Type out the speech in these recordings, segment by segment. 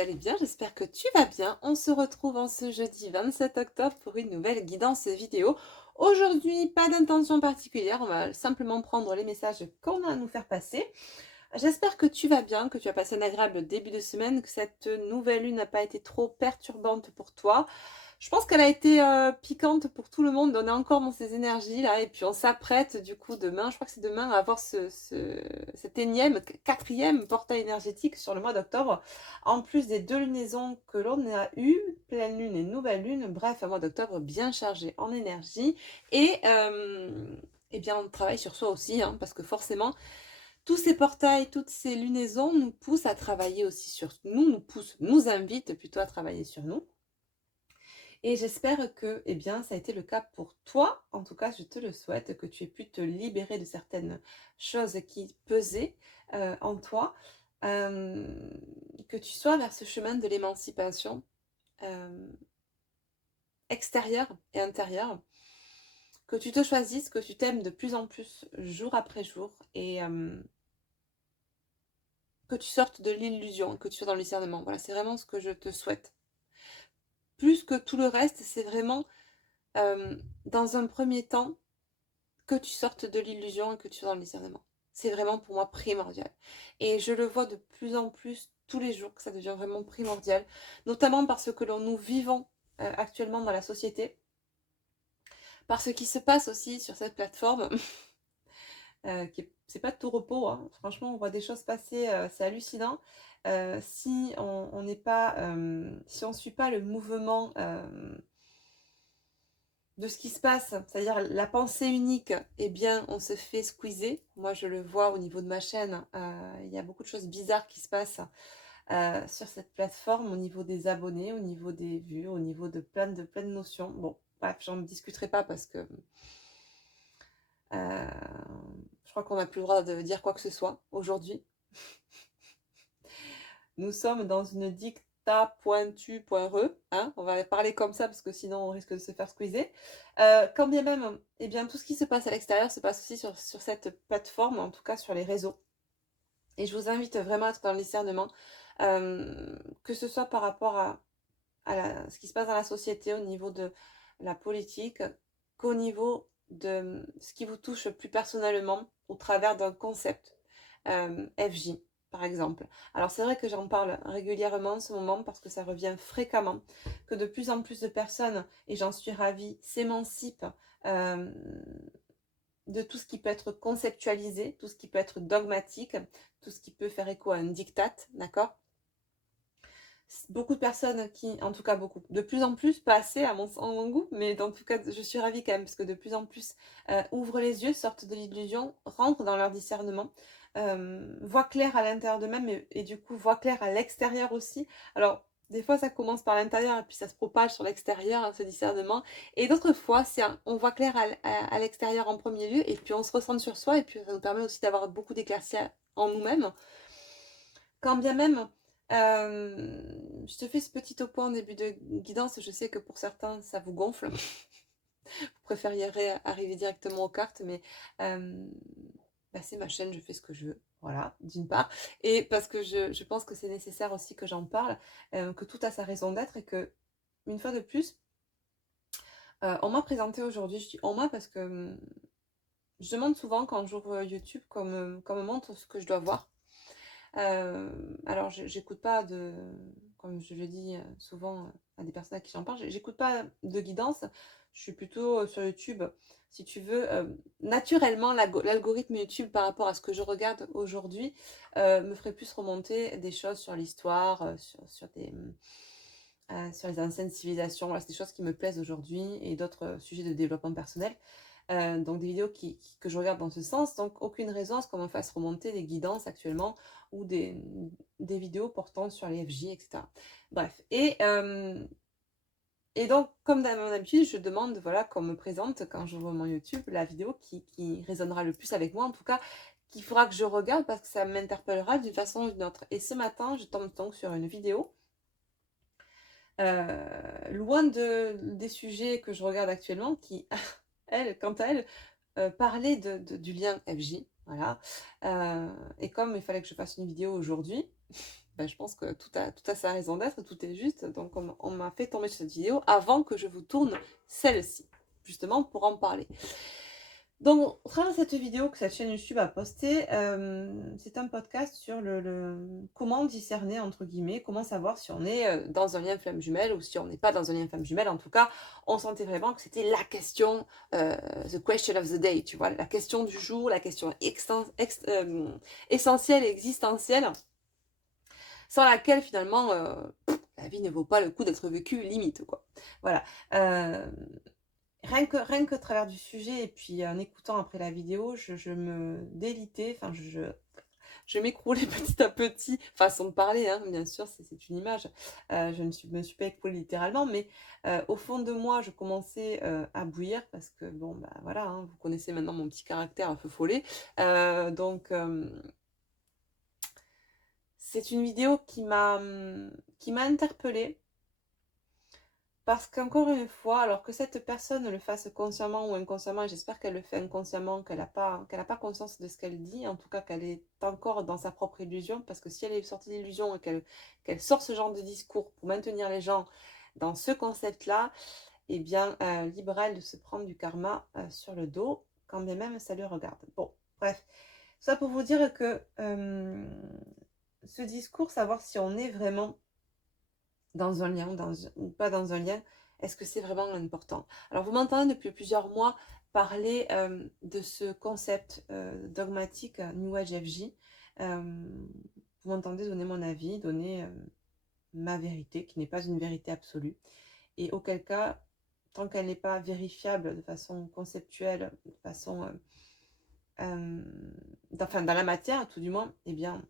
allez bien, j'espère que tu vas bien. On se retrouve en ce jeudi 27 octobre pour une nouvelle guidance vidéo. Aujourd'hui, pas d'intention particulière, on va simplement prendre les messages qu'on a à nous faire passer. J'espère que tu vas bien, que tu as passé un agréable début de semaine, que cette nouvelle lune n'a pas été trop perturbante pour toi. Je pense qu'elle a été piquante pour tout le monde. On est encore dans ces énergies là, et puis on s'apprête du coup demain, je crois que c'est demain, à avoir cet énième, quatrième portail énergétique sur le mois d'octobre. En plus des deux lunaisons que l'on a eues, pleine lune et nouvelle lune, bref, un mois d'octobre bien chargé en énergie. Et eh bien, on travaille sur soi aussi, hein, parce que forcément, tous ces portails, toutes ces lunaisons nous poussent à travailler aussi sur nous, nous invitent plutôt à travailler sur nous. Et j'espère que, eh bien, ça a été le cas pour toi. En tout cas, je te le souhaite, que tu aies pu te libérer de certaines choses qui pesaient en toi, euh, que tu sois vers ce chemin de l'émancipation euh, extérieure et intérieure, que tu te choisisses, que tu t'aimes de plus en plus jour après jour et que tu sortes de l'illusion, que tu sois dans le discernement. Voilà, c'est vraiment ce que je te souhaite. Plus que tout le reste, c'est vraiment, dans un premier temps, que tu sortes de l'illusion et que tu sois dans le discernement. C'est vraiment pour moi primordial. Et je le vois de plus en plus tous les jours que ça devient vraiment primordial, notamment parce que nous vivons actuellement dans la société, par ce qui se passe aussi sur cette plateforme, c'est pas de tout repos, hein. Franchement, on voit des choses passer, c'est hallucinant. Si on n'est pas, si on ne suit pas le mouvement de ce qui se passe, c'est-à-dire la pensée unique, eh bien, on se fait squeezer. Moi, je le vois au niveau de ma chaîne. Il y a beaucoup de choses bizarres qui se passent sur cette plateforme, au niveau des abonnés, au niveau des vues, au niveau de plein de notions. Bon, bref, j'en discuterai pas parce que euh, je crois qu'on n'a plus le droit de dire quoi que ce soit aujourd'hui. Nous sommes dans une dicta.tu.re, hein, on va parler comme ça parce que sinon on risque de se faire squeezer. Quand bien même, eh bien, tout ce qui se passe à l'extérieur se passe aussi sur cette plateforme, en tout cas sur les réseaux. Et je vous invite vraiment à être dans le discernement, que ce soit par rapport à ce qui se passe dans la société, au niveau de la politique, qu'au niveau de ce qui vous touche plus personnellement au travers d'un concept FJ, par exemple. Alors c'est vrai que j'en parle régulièrement en ce moment parce que ça revient fréquemment, que de plus en plus de personnes, et j'en suis ravie, s'émancipent euh, de tout ce qui peut être conceptualisé, tout ce qui peut être dogmatique, tout ce qui peut faire écho à un diktat, d'accord? Beaucoup de personnes qui, en tout cas beaucoup, de plus en plus, pas assez à mon goût, mais en tout cas je suis ravie quand même, parce que de plus en plus ouvrent les yeux, sortent de l'illusion, rentrent dans leur discernement, voient clair à l'intérieur d'eux-mêmes et du coup voient clair à l'extérieur aussi. Alors des fois ça commence par l'intérieur et puis ça se propage sur l'extérieur, hein, ce discernement, et d'autres fois on voit clair à l'extérieur en premier lieu et puis on se ressent sur soi et puis ça nous permet aussi d'avoir beaucoup d'éclaircies en nous-mêmes. Quand bien même, je te fais ce petit topo en début de guidance, je sais que pour certains, ça vous gonfle. Vous préfériez arriver directement aux cartes, mais euh, bah, c'est ma chaîne, je fais ce que je veux. Voilà, d'une part. Et parce que je pense que c'est nécessaire aussi que j'en parle, que tout a sa raison d'être et que, une fois de plus, on m'a présenté aujourd'hui, je dis on m'a parce que je demande souvent quand j'ouvre YouTube qu'on me montre ce que je dois voir. Euh, alors, j'écoute pas de, comme je le dis souvent à des personnes à qui j'en parle, j'écoute pas de guidance. Je suis plutôt sur YouTube. Si tu veux, naturellement, l'algorithme YouTube par rapport à ce que je regarde aujourd'hui me ferait plus remonter des choses sur l'histoire, sur les anciennes civilisations. Voilà, c'est des choses qui me plaisent aujourd'hui et d'autres sujets de développement personnel. Donc des vidéos que je regarde dans ce sens, donc aucune raison à ce qu'on me fasse remonter des guidances actuellement ou des vidéos portant sur les FJ, etc. Bref, et donc comme dans mon habitude, je demande voilà, qu'on me présente quand j'ouvre mon YouTube la vidéo qui résonnera le plus avec moi, en tout cas qu'il faudra que je regarde parce que ça m'interpellera d'une façon ou d'une autre. Et ce matin, je tombe donc sur une vidéo loin des sujets que je regarde actuellement qui, elle, quant à elle, parler du lien FJ, voilà. Et comme il fallait que je fasse une vidéo aujourd'hui, ben, je pense que tout a sa raison d'être, tout est juste. Donc on m'a fait tomber sur cette vidéo avant que je vous tourne celle-ci, justement pour en parler. Donc, au travers de cette vidéo que cette chaîne YouTube a postée, c'est un podcast sur comment discerner, entre guillemets, comment savoir si on est dans un lien flamme jumelle ou si on n'est pas dans un lien flamme jumelle. En tout cas, on sentait vraiment que c'était la question, the question of the day, tu vois, la question du jour, la question essentielle et existentielle, sans laquelle finalement la vie ne vaut pas le coup d'être vécue, limite, quoi. Voilà. Rien que à travers du sujet et puis en écoutant après la vidéo, je me délitais, enfin je m'écroulais petit à petit, façon de parler, hein, bien sûr, c'est une image. Je me suis pas écroulée littéralement, mais au fond de moi, je commençais à bouillir parce que, bon, bah voilà, hein, vous connaissez maintenant mon petit caractère un peu follet. Donc, c'est une vidéo qui m'a interpellée. Parce qu'encore une fois, alors que cette personne le fasse consciemment ou inconsciemment, et j'espère qu'elle le fait inconsciemment, qu'elle a pas conscience de ce qu'elle dit, en tout cas qu'elle est encore dans sa propre illusion, parce que si elle est sortie d'illusion et qu'elle sort ce genre de discours pour maintenir les gens dans ce concept-là, eh bien, libre à elle de se prendre du karma sur le dos, quand bien même ça lui regarde. Bon, bref, ça pour vous dire que ce discours, savoir si on est vraiment dans un lien ou pas dans un lien, est-ce que c'est vraiment important? Alors vous m'entendez depuis plusieurs mois parler de ce concept dogmatique New Age FJ. Vous m'entendez donner mon avis, donner ma vérité, qui n'est pas une vérité absolue. Et auquel cas, tant qu'elle n'est pas vérifiable de façon conceptuelle, de façon... enfin, dans la matière, tout du moins, eh bien,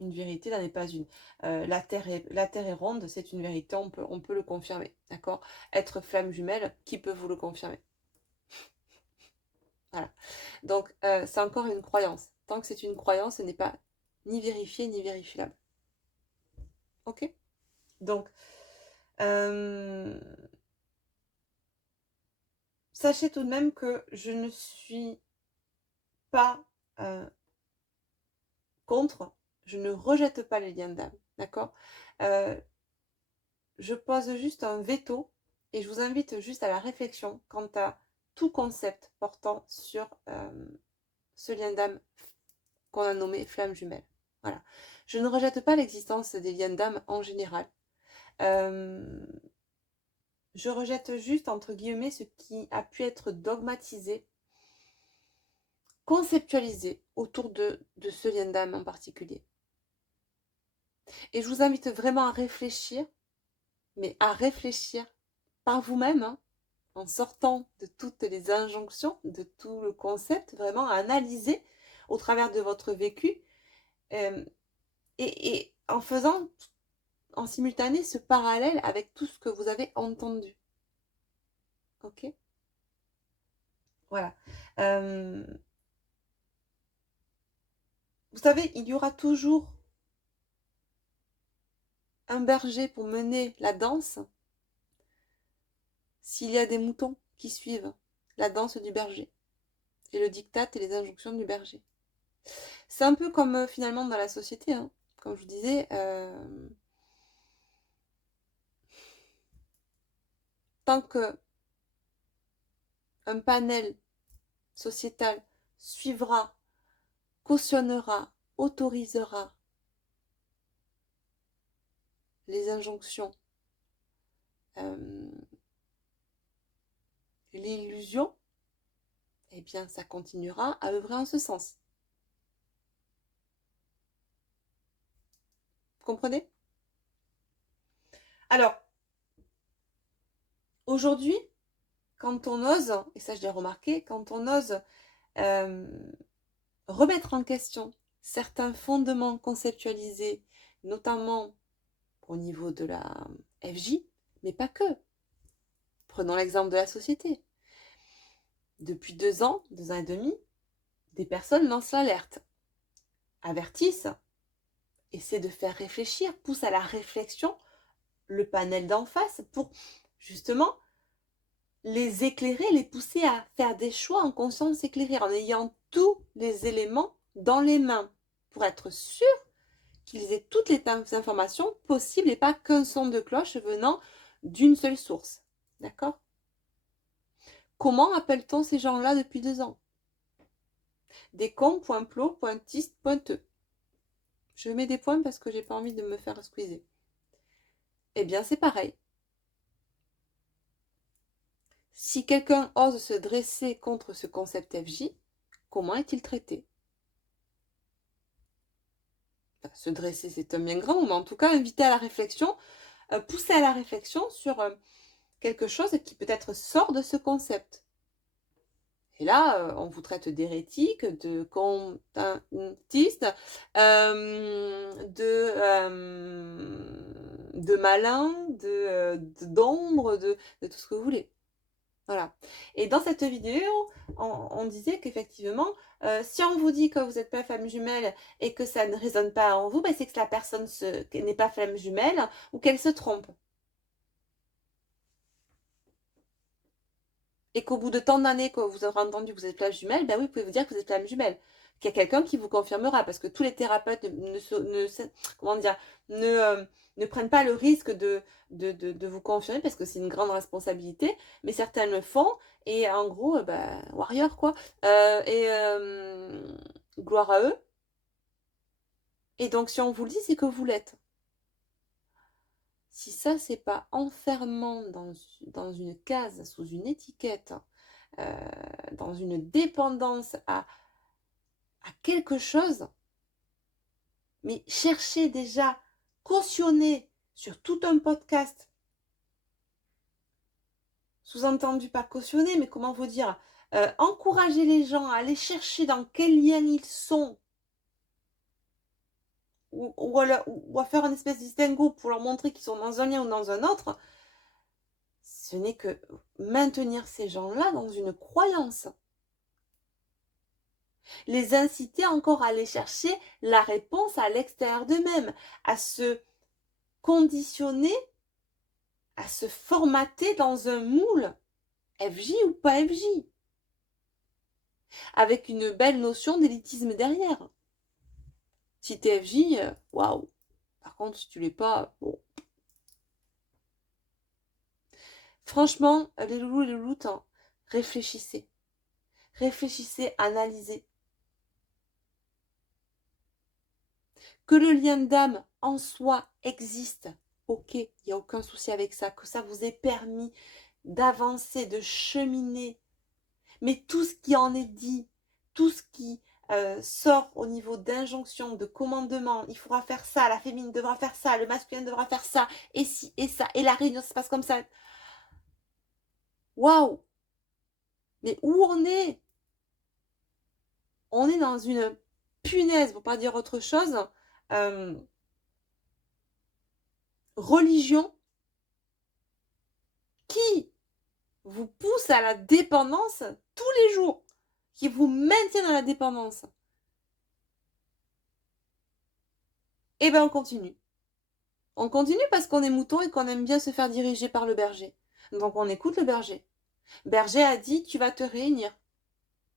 une vérité n'en est pas une. La Terre est ronde, c'est une vérité, on peut le confirmer, d'accord? Être flamme jumelle, qui peut vous le confirmer? Voilà. Donc, c'est encore une croyance. Tant que c'est une croyance, ce n'est pas ni vérifié ni vérifiable. Ok? Donc, sachez tout de même que je ne suis pas contre, je ne rejette pas les liens d'âme, d'accord? Je pose juste un veto et je vous invite juste à la réflexion quant à tout concept portant sur ce lien d'âme qu'on a nommé flamme jumelle. Voilà. Je ne rejette pas l'existence des liens d'âme en général. Je rejette juste, entre guillemets, ce qui a pu être dogmatisé, conceptualisé autour de ce lien d'âme en particulier. Et je vous invite vraiment à réfléchir, mais à réfléchir par vous-même, hein, en sortant de toutes les injonctions, de tout le concept, vraiment à analyser au travers de votre vécu et en faisant en simultané ce parallèle avec tout ce que vous avez entendu. Ok? Voilà. Vous savez, il y aura toujours un berger pour mener la danse s'il y a des moutons qui suivent la danse du berger et le diktat et les injonctions du berger. C'est un peu comme finalement dans la société, hein. Comme je vous disais, tant que un panel sociétal suivra, cautionnera, autorisera les injonctions, l'illusion, eh bien ça continuera à œuvrer en ce sens. Vous comprenez? Alors, aujourd'hui, quand on ose, et ça je l'ai remarqué, quand on ose remettre en question certains fondements conceptualisés, notamment au niveau de la FJ, mais pas que. Prenons l'exemple de la société. Depuis 2 ans et demi, des personnes lancent l'alerte, avertissent, essaient de faire réfléchir, poussent à la réflexion le panel d'en face pour justement les éclairer, les pousser à faire des choix en conscience éclairée, en ayant tous les éléments dans les mains pour être sûr qu'ils aient toutes les informations possibles et pas qu'un son de cloche venant d'une seule source. D'accord? Comment appelle-t-on ces gens-là depuis 2 ans? Des cons, point plot, pointiste, pointeux. Je mets des points parce que j'ai pas envie de me faire squeezer. Eh bien, c'est pareil. Si quelqu'un ose se dresser contre ce concept FJ, comment est-il traité? Enfin, se dresser, c'est un bien grand mot, mais en tout cas, inviter à la réflexion, pousser à la réflexion sur quelque chose qui peut-être sort de ce concept. Et là, on vous traite d'hérétique, de complotiste, de malin, d'ombre, de tout ce que vous voulez. Voilà. Et dans cette vidéo, on disait qu'effectivement, si on vous dit que vous n'êtes pas flamme jumelle et que ça ne résonne pas en vous, ben c'est que la personne n'est pas flamme jumelle ou qu'elle se trompe. Et qu'au bout de tant d'années que vous aurez entendu que vous êtes flamme jumelle, ben oui, vous pouvez vous dire que vous êtes flamme jumelle. Qu'il y a quelqu'un qui vous confirmera, parce que tous les thérapeutes comment dire, ne prennent pas le risque de vous confirmer, parce que c'est une grande responsabilité, mais certains le font, et en gros, ben, warrior quoi. Gloire à eux. Et donc si on vous le dit, c'est que vous l'êtes. Si ça, c'est pas enfermant dans une case, sous une étiquette, dans une dépendance à quelque chose, mais cherchez déjà, cautionner sur tout un podcast, sous-entendu pas cautionner, mais comment vous dire, encourager les gens à aller chercher dans quel lien ils sont, ou à faire un espèce de distinguo pour leur montrer qu'ils sont dans un lien ou dans un autre, ce n'est que maintenir ces gens-là dans une croyance. Les inciter encore à aller chercher la réponse à l'extérieur d'eux-mêmes, à se conditionner, à se formater dans un moule, FJ ou pas FJ, avec une belle notion d'élitisme derrière. Si t'es FJ, waouh. Par contre, si tu l'es pas, bon. Franchement, les loulous et les louloutes, hein, réfléchissez. Réfléchissez, analysez. Que le lien d'âme en soi existe, ok, il n'y a aucun souci avec ça. Que ça vous ait permis d'avancer, de cheminer. Mais tout ce qui en est dit, tout ce qui sort au niveau d'injonction, de commandement, il faudra faire ça, la féminine devra faire ça, le masculin devra faire ça, et ci, et ça, et la réunion se passe comme ça. Waouh! Mais où on est? On est dans une punaise, pour pas dire autre chose, religion qui vous pousse à la dépendance tous les jours, qui vous maintient dans la dépendance. Et ben on continue. On continue parce qu'on est mouton et qu'on aime bien se faire diriger par le berger. Donc on écoute le berger. Berger a dit tu vas te réunir.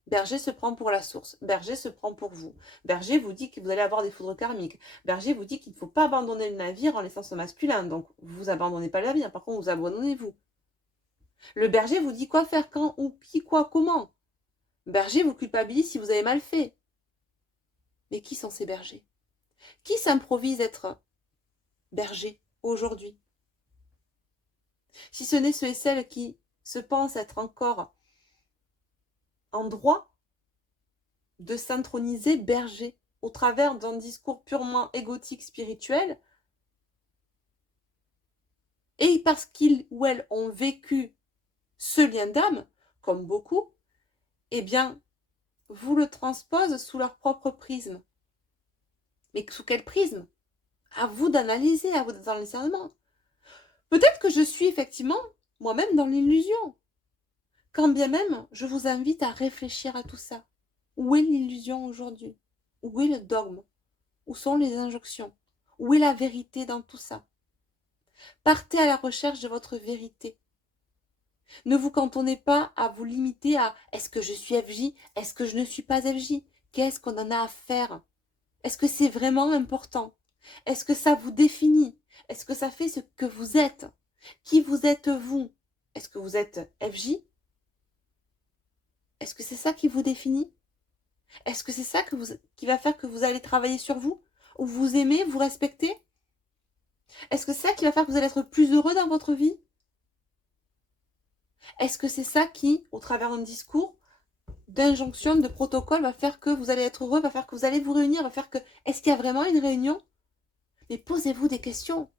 Berger se prend pour la source. Berger se prend pour vous. Berger vous dit que vous allez avoir des foudres karmiques. Berger vous dit qu'il ne faut pas abandonner le navire en laissant son masculin. Donc vous abandonnez pas le navire, par contre vous abandonnez vous. Le berger vous dit quoi faire, quand, où, qui, quoi, comment. Berger vous culpabilise si vous avez mal fait. Mais qui sont ces bergers? Qui s'improvise être berger aujourd'hui? Si ce n'est ceux et celles qui se pensent être encore en droit de s'introniser berger au travers d'un discours purement égotique spirituel, et parce qu'ils ou elles ont vécu ce lien d'âme, comme beaucoup, eh bien, vous le transposent sous leur propre prisme. Mais sous quel prisme? À vous d'analyser, à vous d'être dans le discernement. Peut-être que je suis effectivement moi-même dans l'illusion. Quand bien même, je vous invite à réfléchir à tout ça. Où est l'illusion aujourd'hui? Où est le dogme? Où sont les injonctions? Où est la vérité dans tout ça? Partez à la recherche de votre vérité. Ne vous cantonnez pas à vous limiter à est-ce que je suis FJ? Est-ce que je ne suis pas FJ? Qu'est-ce qu'on en a à faire? Est-ce que c'est vraiment important? Est-ce que ça vous définit? Est-ce que ça fait ce que vous êtes? Qui vous êtes vous? Est-ce que vous êtes FJ? Est-ce que c'est ça qui vous définit? Est-ce que c'est ça qui va faire que vous allez travailler sur vous? Ou vous aimez, vous respectez? Est-ce que c'est ça qui va faire que vous allez être plus heureux dans votre vie? Est-ce que c'est ça qui, au travers d'un discours, d'injonction, de protocole, va faire que vous allez être heureux, va faire que vous allez vous réunir, va faire que... Est-ce qu'il y a vraiment une réunion? Mais posez-vous des questions.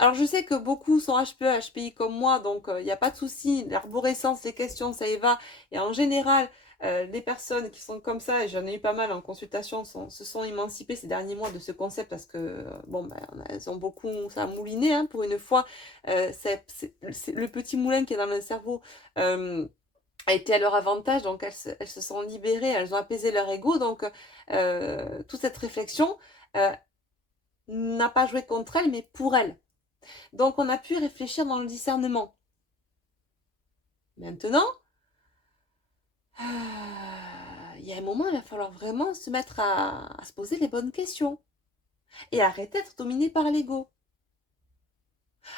Alors je sais que beaucoup sont HPE, HPI comme moi, donc il n'y a pas de souci, l'arborescence, les questions, ça y va. Et en général, les personnes qui sont comme ça, et j'en ai eu pas mal en consultation, se sont émancipées ces derniers mois de ce concept parce que, bon, ben, elles ont beaucoup, ça a mouliné, hein, pour une fois. Le petit moulin qui est dans le cerveau a été à leur avantage, donc elles se sont libérées, elles ont apaisé leur ego, donc toute cette réflexion n'a pas joué contre elles, mais pour elles. Donc on a pu réfléchir dans le discernement. Maintenant, il y a un moment, il va falloir vraiment se mettre à se poser les bonnes questions. Et arrêter d'être dominé par l'ego.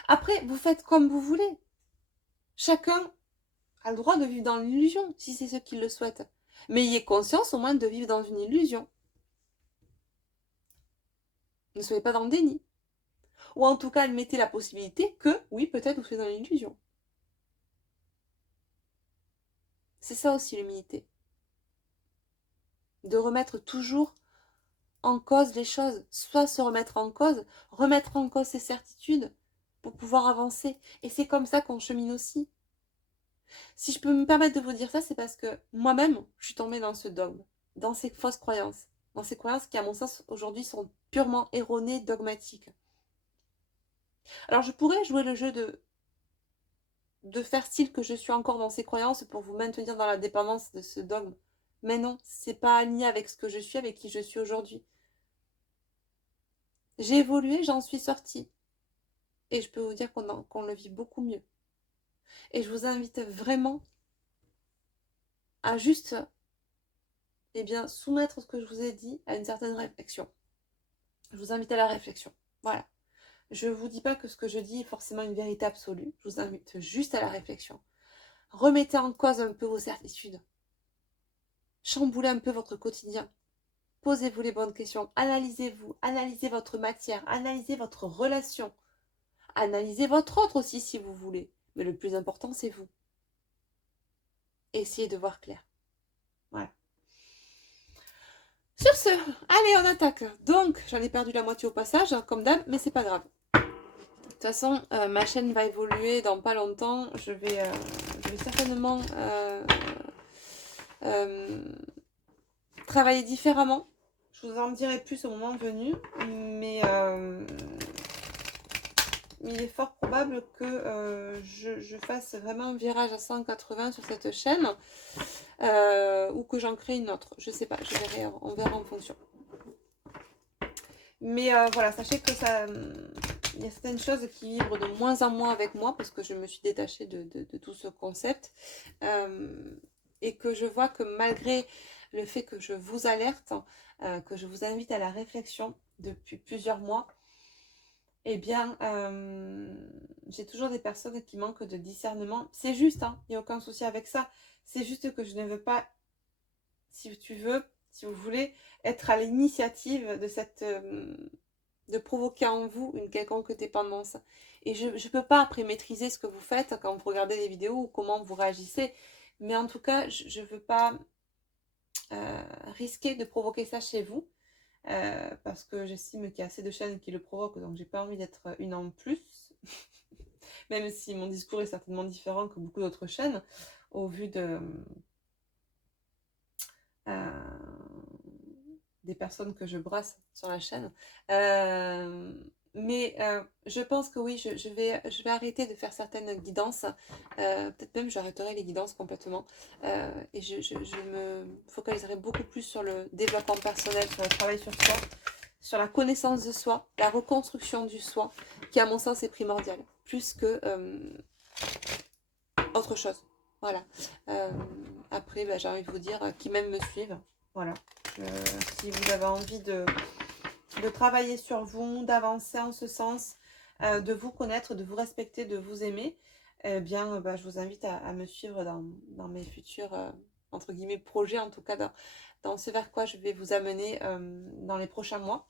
Après, vous faites comme vous voulez. Chacun a le droit de vivre dans l'illusion, si c'est ce qu'il le souhaite. Mais ayez conscience au moins de vivre dans une illusion. Ne soyez pas dans le déni. Ou en tout cas, admettez la possibilité que, oui, peut-être vous soyez dans l'illusion. C'est ça aussi l'humilité. De remettre toujours en cause les choses, soit se remettre en cause ses certitudes pour pouvoir avancer. Et c'est comme ça qu'on chemine aussi. Si je peux me permettre de vous dire ça, c'est parce que moi-même, je suis tombée dans ce dogme, dans ces fausses croyances, dans ces croyances qui, à mon sens, aujourd'hui, sont purement erronées, dogmatiques. Alors, je pourrais jouer le jeu de faire style que je suis encore dans ces croyances pour vous maintenir dans la dépendance de ce dogme. Mais non, c'est pas aligné avec ce que je suis, avec qui je suis aujourd'hui. J'ai évolué, j'en suis sortie. Et je peux vous dire qu'on le vit beaucoup mieux. Et je vous invite vraiment à juste soumettre ce que je vous ai dit à une certaine réflexion. Je vous invite à la réflexion. Voilà. Je ne vous dis pas que ce que je dis est forcément une vérité absolue. Je vous invite juste à la réflexion. Remettez en cause un peu vos certitudes. Chamboulez un peu votre quotidien. Posez-vous les bonnes questions. Analysez-vous. Analysez votre matière. Analysez votre relation. Analysez votre autre aussi si vous voulez. Mais le plus important, c'est vous. Essayez de voir clair. Voilà. Sur ce, allez, on attaque. Donc, j'en ai perdu la moitié au passage, comme d'hab, mais c'est pas grave. De toute façon, ma chaîne va évoluer dans pas longtemps. Je vais certainement travailler différemment. Je vous en dirai plus au moment venu, mais il est fort probable que je fasse vraiment un virage à 180 sur cette chaîne ou que j'en crée une autre. Je sais pas, je verrai, on verra en fonction. Mais voilà, sachez que ça, il y a certaines choses qui vibrent de moins en moins avec moi parce que je me suis détachée de tout ce concept et que je vois que malgré le fait que je vous alerte, que je vous invite à la réflexion depuis plusieurs mois, eh bien, j'ai toujours des personnes qui manquent de discernement. C'est juste, hein, il n'y a aucun souci avec ça. C'est juste que je ne veux pas, si vous voulez, être à l'initiative de cette... de provoquer en vous une quelconque dépendance. Et je ne peux pas après maîtriser ce que vous faites quand vous regardez les vidéos ou comment vous réagissez. Mais en tout cas, je ne veux pas risquer de provoquer ça chez vous. Parce que j'estime qu'il y a assez de chaînes qui le provoquent, donc j'ai pas envie d'être une en plus. Même si mon discours est certainement différent que beaucoup d'autres chaînes, au vu des personnes que je brasse sur la chaîne. Mais je pense que oui, je vais arrêter de faire certaines guidances. Peut-être même j'arrêterai les guidances complètement. Et je me focaliserai beaucoup plus sur le développement personnel, sur le travail sur soi, sur la connaissance de soi, la reconstruction du soi, qui à mon sens est primordiale, plus que autre chose. Voilà. Après, j'ai envie de vous dire, qui même me suivent. Voilà. Si vous avez envie de travailler sur vous, d'avancer en ce sens, de vous connaître, de vous respecter, de vous aimer, eh bien, je vous invite à me suivre dans mes futurs, entre guillemets, projets, en tout cas dans ce vers quoi je vais vous amener dans les prochains mois,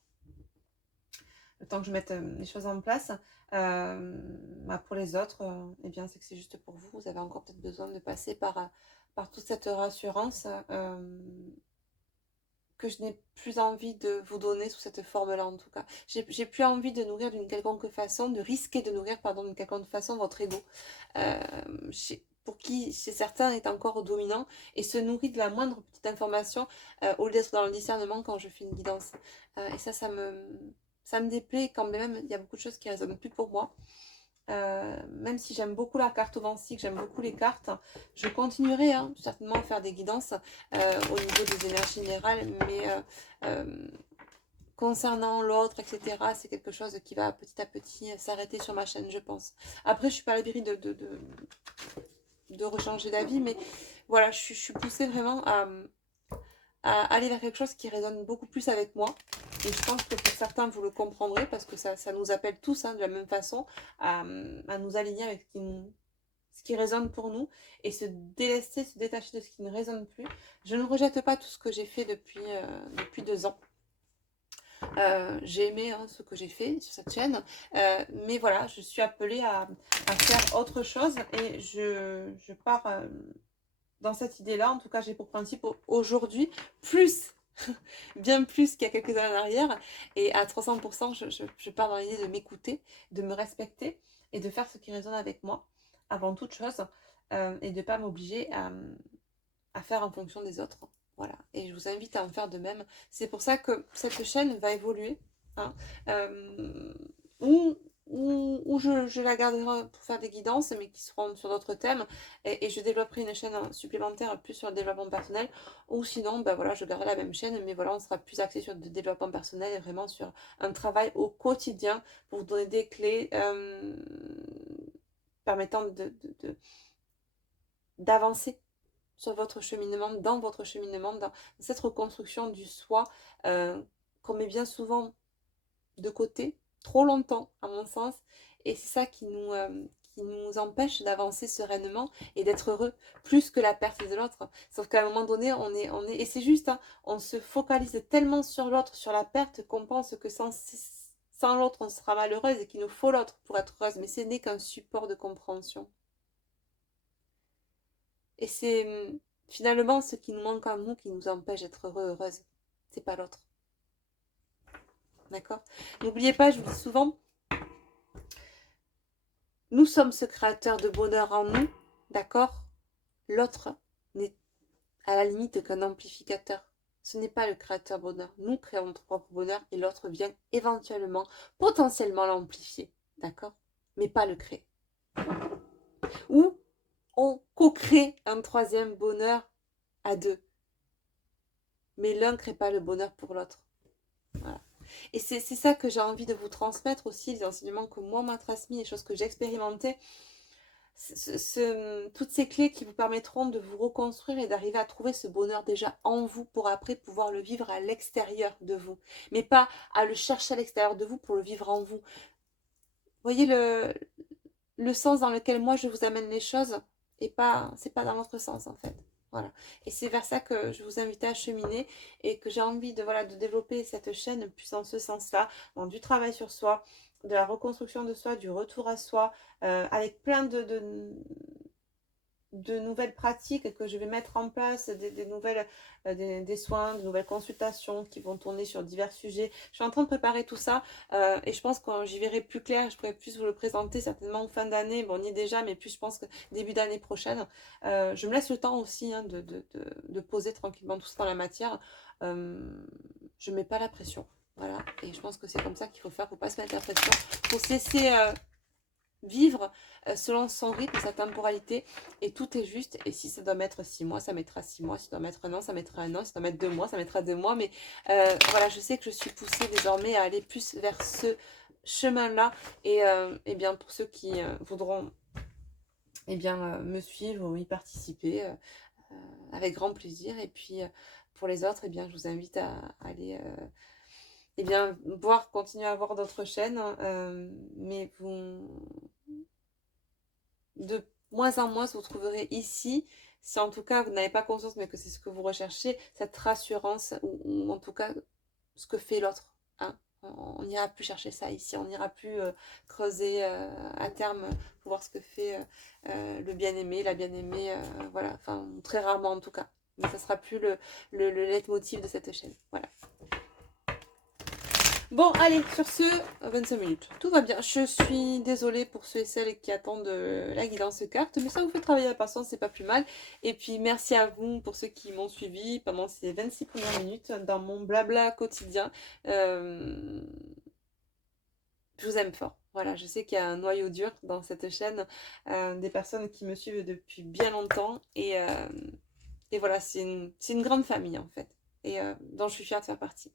le temps que je mette les choses en place. Pour les autres, eh bien, c'est que c'est juste pour vous. Vous avez encore peut-être besoin de passer par toute cette rassurance que je n'ai plus envie de vous donner sous cette forme-là, en tout cas. J'ai plus envie de nourrir d'une quelconque façon, de risquer de nourrir, pardon, d'une quelconque façon votre ego. Pour qui, chez certains, est encore dominant et se nourrit de la moindre petite information au lieu d'être dans le discernement quand je fais une guidance. Et ça me déplaît quand même, il y a beaucoup de choses qui ne résonnent plus pour moi. Même si j'aime beaucoup la cartomancie, que j'aime beaucoup les cartes, je continuerai certainement à faire des guidances au niveau des énergies générales, mais concernant l'autre, etc., c'est quelque chose qui va petit à petit s'arrêter sur ma chaîne, je pense. Après, je suis pas à l'abri de rechanger d'avis, mais voilà, je suis poussée vraiment à aller vers quelque chose qui résonne beaucoup plus avec moi. Et je pense que pour certains, vous le comprendrez, parce que ça nous appelle tous de la même façon à nous aligner avec ce qui résonne pour nous et se délester, se détacher de ce qui ne résonne plus. Je ne rejette pas tout ce que j'ai fait depuis 2 ans. J'ai aimé ce que j'ai fait sur cette chaîne, mais voilà, je suis appelée à faire autre chose et je pars dans cette idée-là. En tout cas, j'ai pour principe aujourd'hui plus, bien plus qu'il y a quelques années en arrière, et à 300%, je pars dans l'idée de m'écouter, de me respecter et de faire ce qui résonne avec moi avant toute chose, et de ne pas m'obliger à faire en fonction des autres. Voilà, et je vous invite à en faire de même. C'est pour ça que cette chaîne va évoluer, ou je la garderai pour faire des guidances, mais qui seront sur d'autres thèmes, et je développerai une chaîne supplémentaire plus sur le développement personnel, ou sinon, voilà, je garderai la même chaîne, mais voilà, on sera plus axé sur le développement personnel et vraiment sur un travail au quotidien pour vous donner des clés permettant d'avancer sur votre cheminement, dans votre cheminement, dans cette reconstruction du soi qu'on met bien souvent de côté, trop longtemps à mon sens, et c'est ça qui nous empêche d'avancer sereinement et d'être heureux, plus que la perte de l'autre. Sauf qu'à un moment donné, on est et c'est juste, on se focalise tellement sur l'autre, sur la perte, qu'on pense que sans l'autre, on sera malheureuse et qu'il nous faut l'autre pour être heureuse, mais ce n'est qu'un support de compréhension. Et c'est finalement ce qui nous manque en nous qui nous empêche d'être heureux, heureuse. C'est pas l'autre. D'accord? N'oubliez pas, je vous dis souvent, nous sommes ce créateur de bonheur en nous. D'accord? L'autre n'est à la limite qu'un amplificateur. Ce n'est pas le créateur bonheur. Nous créons notre propre bonheur et l'autre vient éventuellement, potentiellement l'amplifier. D'accord? Mais pas le créer. Ou on co-crée un troisième bonheur à deux. Mais l'un ne crée pas le bonheur pour l'autre. Voilà. Et c'est ça que j'ai envie de vous transmettre aussi, les enseignements que moi m'a transmis, les choses que j'ai expérimentées. Toutes ces clés qui vous permettront de vous reconstruire et d'arriver à trouver ce bonheur déjà en vous pour après pouvoir le vivre à l'extérieur de vous. Mais pas à le chercher à l'extérieur de vous pour le vivre en vous. Voyez le sens dans lequel moi je vous amène les choses et c'est pas dans l'autre sens en fait. Voilà. Et c'est vers ça que je vous invite à cheminer et que j'ai envie de développer cette chaîne plus dans ce sens-là, dans du travail sur soi, de la reconstruction de soi, du retour à soi, avec plein de nouvelles pratiques que je vais mettre en place, des soins, de nouvelles consultations qui vont tourner sur divers sujets. Je suis en train de préparer tout ça et je pense que quand j'y verrai plus clair, je pourrai plus vous le présenter certainement en fin d'année. Bon, on y est déjà, mais plus je pense que début d'année prochaine. Je me laisse le temps aussi de poser tranquillement tout ça dans la matière. Je ne mets pas la pression. Voilà, et je pense que c'est comme ça qu'il faut faire, il ne faut pas se mettre la pression. Il faut se laisser vivre selon son rythme, sa temporalité, et tout est juste. Et si ça doit mettre 6 mois, ça mettra 6 mois. Si ça doit mettre un an, ça mettra un an. Si ça doit mettre 2 mois, ça mettra 2 mois. Mais voilà, je sais que je suis poussée désormais à aller plus vers ce chemin-là. Et bien, pour ceux qui voudront me suivre ou y participer, avec grand plaisir. Et puis, pour les autres, eh bien, je vous invite à aller eh bien, continuer à voir d'autres chaînes, mais de moins en moins, vous trouverez ici, si en tout cas vous n'avez pas conscience, mais que c'est ce que vous recherchez, cette rassurance, ou en tout cas ce que fait l'autre. Hein. On n'ira plus chercher ça ici, on n'ira plus creuser à terme pour voir ce que fait le bien-aimé, la bien-aimée, voilà, enfin très rarement en tout cas. Mais ça sera plus le leitmotiv de cette chaîne. Voilà. Bon, allez, sur ce, 25 minutes. Tout va bien. Je suis désolée pour ceux et celles qui attendent la guidance carte, mais ça vous fait travailler la patience, c'est pas plus mal. Et puis, merci à vous pour ceux qui m'ont suivi pendant ces 26 premières minutes dans mon blabla quotidien. Je vous aime fort. Voilà, je sais qu'il y a un noyau dur dans cette chaîne, des personnes qui me suivent depuis bien longtemps. Et voilà, c'est une grande famille en fait, et dont je suis fière de faire partie.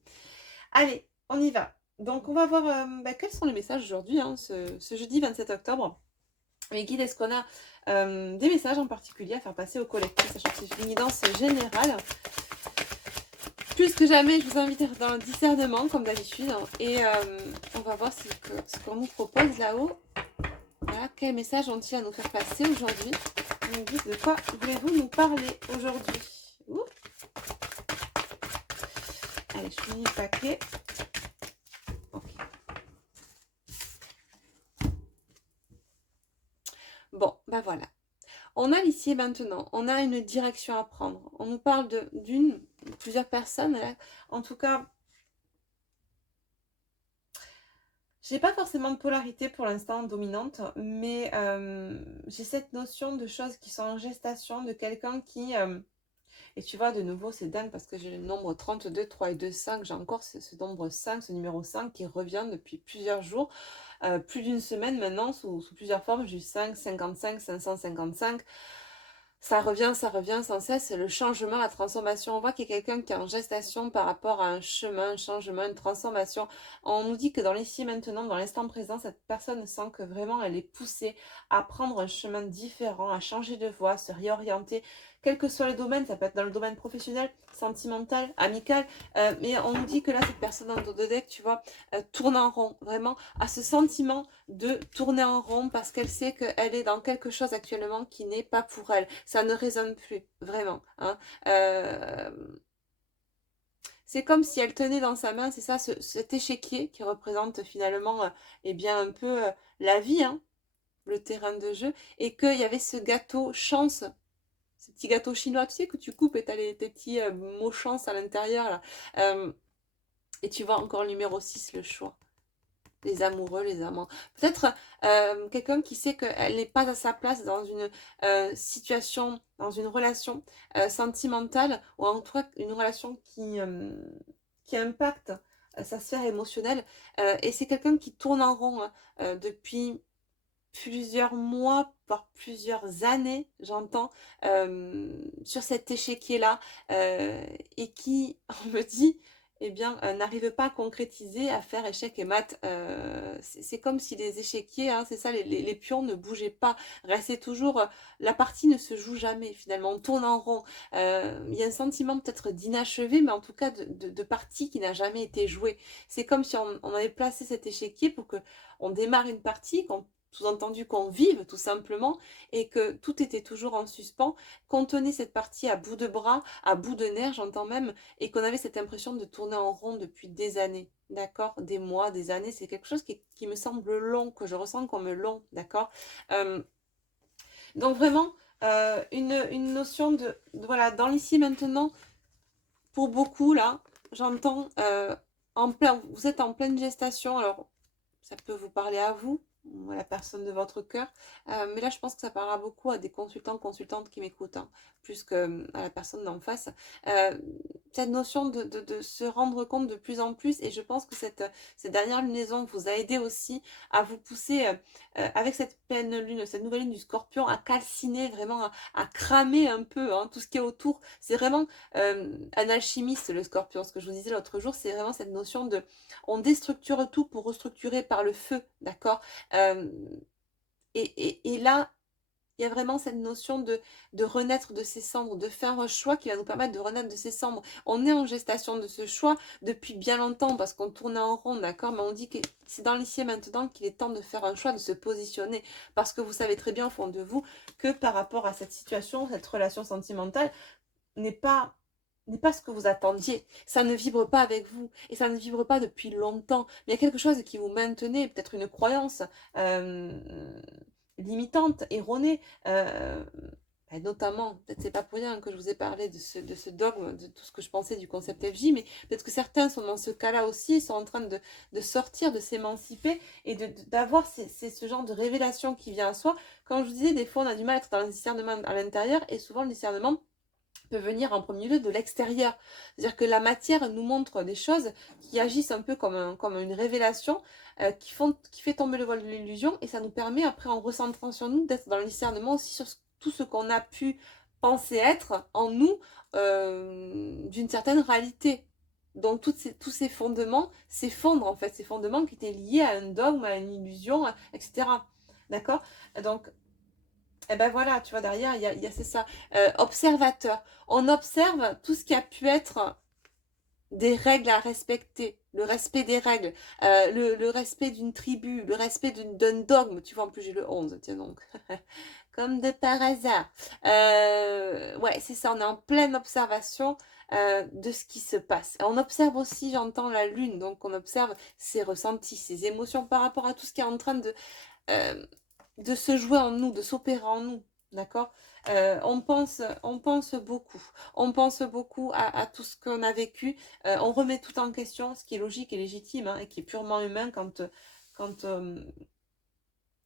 Allez, on y va. Donc, on va voir quels sont les messages aujourd'hui, hein, ce jeudi 27 octobre. Les guides, est-ce qu'on a des messages en particulier à faire passer au collectif, sachant que c'est une guidance générale. Plus que jamais, je vous invite dans le discernement, comme d'habitude. Et on va voir ce qu'on nous propose là-haut. Voilà, quels messages ont-ils à nous faire passer aujourd'hui? De quoi voulez-vous nous parler aujourd'hui? Allez, je finis le paquet. Bon, ben voilà. On a l'ici et maintenant, on a une direction à prendre. On nous parle plusieurs personnes. Là. En tout cas, j'ai pas forcément de polarité pour l'instant dominante, mais j'ai cette notion de choses qui sont en gestation, de quelqu'un qui... et tu vois, de nouveau, c'est dingue parce que j'ai le nombre 32, 3 et 2, 5. J'ai encore ce nombre 5, ce numéro 5 qui revient depuis plusieurs jours. Plus d'une semaine maintenant, sous plusieurs formes. J'ai eu 5, 55, 555. Ça revient sans cesse. Le changement, la transformation. On voit qu'il y a quelqu'un qui est en gestation par rapport à un chemin, un changement, une transformation. On nous dit que dans l'ici et maintenant, dans l'instant présent, cette personne sent que vraiment elle est poussée à prendre un chemin différent, à changer de voie, se réorienter. Quel que soit le domaine, ça peut être dans le domaine professionnel, sentimental, amical, mais on nous dit que là, cette personne dans le dos de deck, tu vois, tourne en rond, vraiment, a ce sentiment de tourner en rond parce qu'elle sait qu'elle est dans quelque chose actuellement qui n'est pas pour elle. Ça ne résonne plus, vraiment. Hein. C'est comme si elle tenait dans sa main, c'est ça, cet échiquier qui représente finalement, eh bien, un peu la vie, hein, le terrain de jeu, et qu'il y avait ce gâteau chance, ces petits gâteaux chinois, tu sais, que tu coupes et tu as tes petits mots chance à l'intérieur, là. Et tu vois encore le numéro 6, le choix. Les amoureux, les amants. Peut-être quelqu'un qui sait qu'elle n'est pas à sa place dans une situation, dans une relation sentimentale, ou en tout cas une relation qui impacte sa sphère émotionnelle. Et c'est quelqu'un qui tourne en rond hein, depuis plusieurs mois, voire plusieurs années, j'entends, sur cet échiquier-là, et qui, on me dit, eh bien, n'arrive pas à concrétiser, à faire échec et mat. C'est comme si les échiquiers, hein, c'est ça, les pions ne bougeaient pas, restaient toujours, la partie ne se joue jamais, finalement, on tourne en rond. Il y a un sentiment peut-être d'inachevé, mais en tout cas de partie qui n'a jamais été jouée. C'est comme si on avait placé cet échiquier pour que on démarre une partie, qu'on sous-entendu qu'on vive tout simplement, et que tout était toujours en suspens, qu'on tenait cette partie à bout de bras, à bout de nerfs, j'entends même, et qu'on avait cette impression de tourner en rond depuis des années, d'accord, des mois, des années, c'est quelque chose qui me semble long, que je ressens comme long, d'accord. Donc vraiment, une notion voilà, dans l'ici maintenant, pour beaucoup, là, j'entends, vous êtes en pleine gestation, alors ça peut vous parler à vous, ou à la personne de votre cœur, mais là je pense que ça parlera beaucoup à des consultants, consultantes qui m'écoutent, hein, plus qu'à la personne d'en face. Cette notion de se rendre compte de plus en plus, et je pense que cette dernière lunaison vous a aidé aussi à vous pousser, avec cette pleine lune, cette nouvelle lune du Scorpion, à calciner, vraiment à cramer un peu hein, tout ce qui est autour. C'est vraiment un alchimiste, le Scorpion. Ce que je vous disais l'autre jour, c'est vraiment cette notion de on déstructure tout pour restructurer par le feu, d'accord. Et là, il y a vraiment cette notion de renaître de ses cendres, de faire un choix qui va nous permettre de renaître de ses cendres. On est en gestation de ce choix depuis bien longtemps parce qu'on tourne en rond, d'accord? Mais on dit que c'est dans l'ici et maintenant qu'il est temps de faire un choix, de se positionner. Parce que vous savez très bien au fond de vous que par rapport à cette situation, cette relation sentimentale n'est pas ce que vous attendiez. Ça ne vibre pas avec vous. Et ça ne vibre pas depuis longtemps. Mais il y a quelque chose qui vous maintenait, peut-être une croyance euh, limitante, erronée. Notamment, peut-être c'est pas pour rien que je vous ai parlé de ce dogme, de tout ce que je pensais du concept FJ, mais peut-être que certains sont dans ce cas-là aussi, sont en train de sortir, de s'émanciper et d'avoir ce genre de révélation qui vient à soi. Comme je vous disais, des fois on a du mal à être dans le discernement à l'intérieur et souvent le discernement peut venir en premier lieu de l'extérieur. C'est-à-dire que la matière nous montre des choses qui agissent un peu comme une révélation, qui fait tomber le voile de l'illusion, et ça nous permet, après, en recentrant sur nous, d'être dans le discernement aussi sur tout ce qu'on a pu penser être en nous d'une certaine réalité. Donc tous ces fondements s'effondrent en fait, ces fondements qui étaient liés à un dogme, à une illusion, etc. D'accord? Donc et ben voilà, tu vois, derrière, c'est ça. Observateur. On observe tout ce qui a pu être des règles à respecter, le respect des règles, le respect d'une tribu, le respect d'un dogme. Tu vois, en plus, j'ai le 11, tiens donc. Comme de par hasard. Ouais, c'est ça, on est en pleine observation de ce qui se passe. On observe aussi, j'entends la lune, donc on observe ses ressentis, ses émotions par rapport à tout ce qui est en train euh, de se jouer en nous, de s'opérer en nous, d'accord? On pense beaucoup. On pense beaucoup à tout ce qu'on a vécu. On remet tout en question, ce qui est logique et légitime, hein, et qui est purement humain quand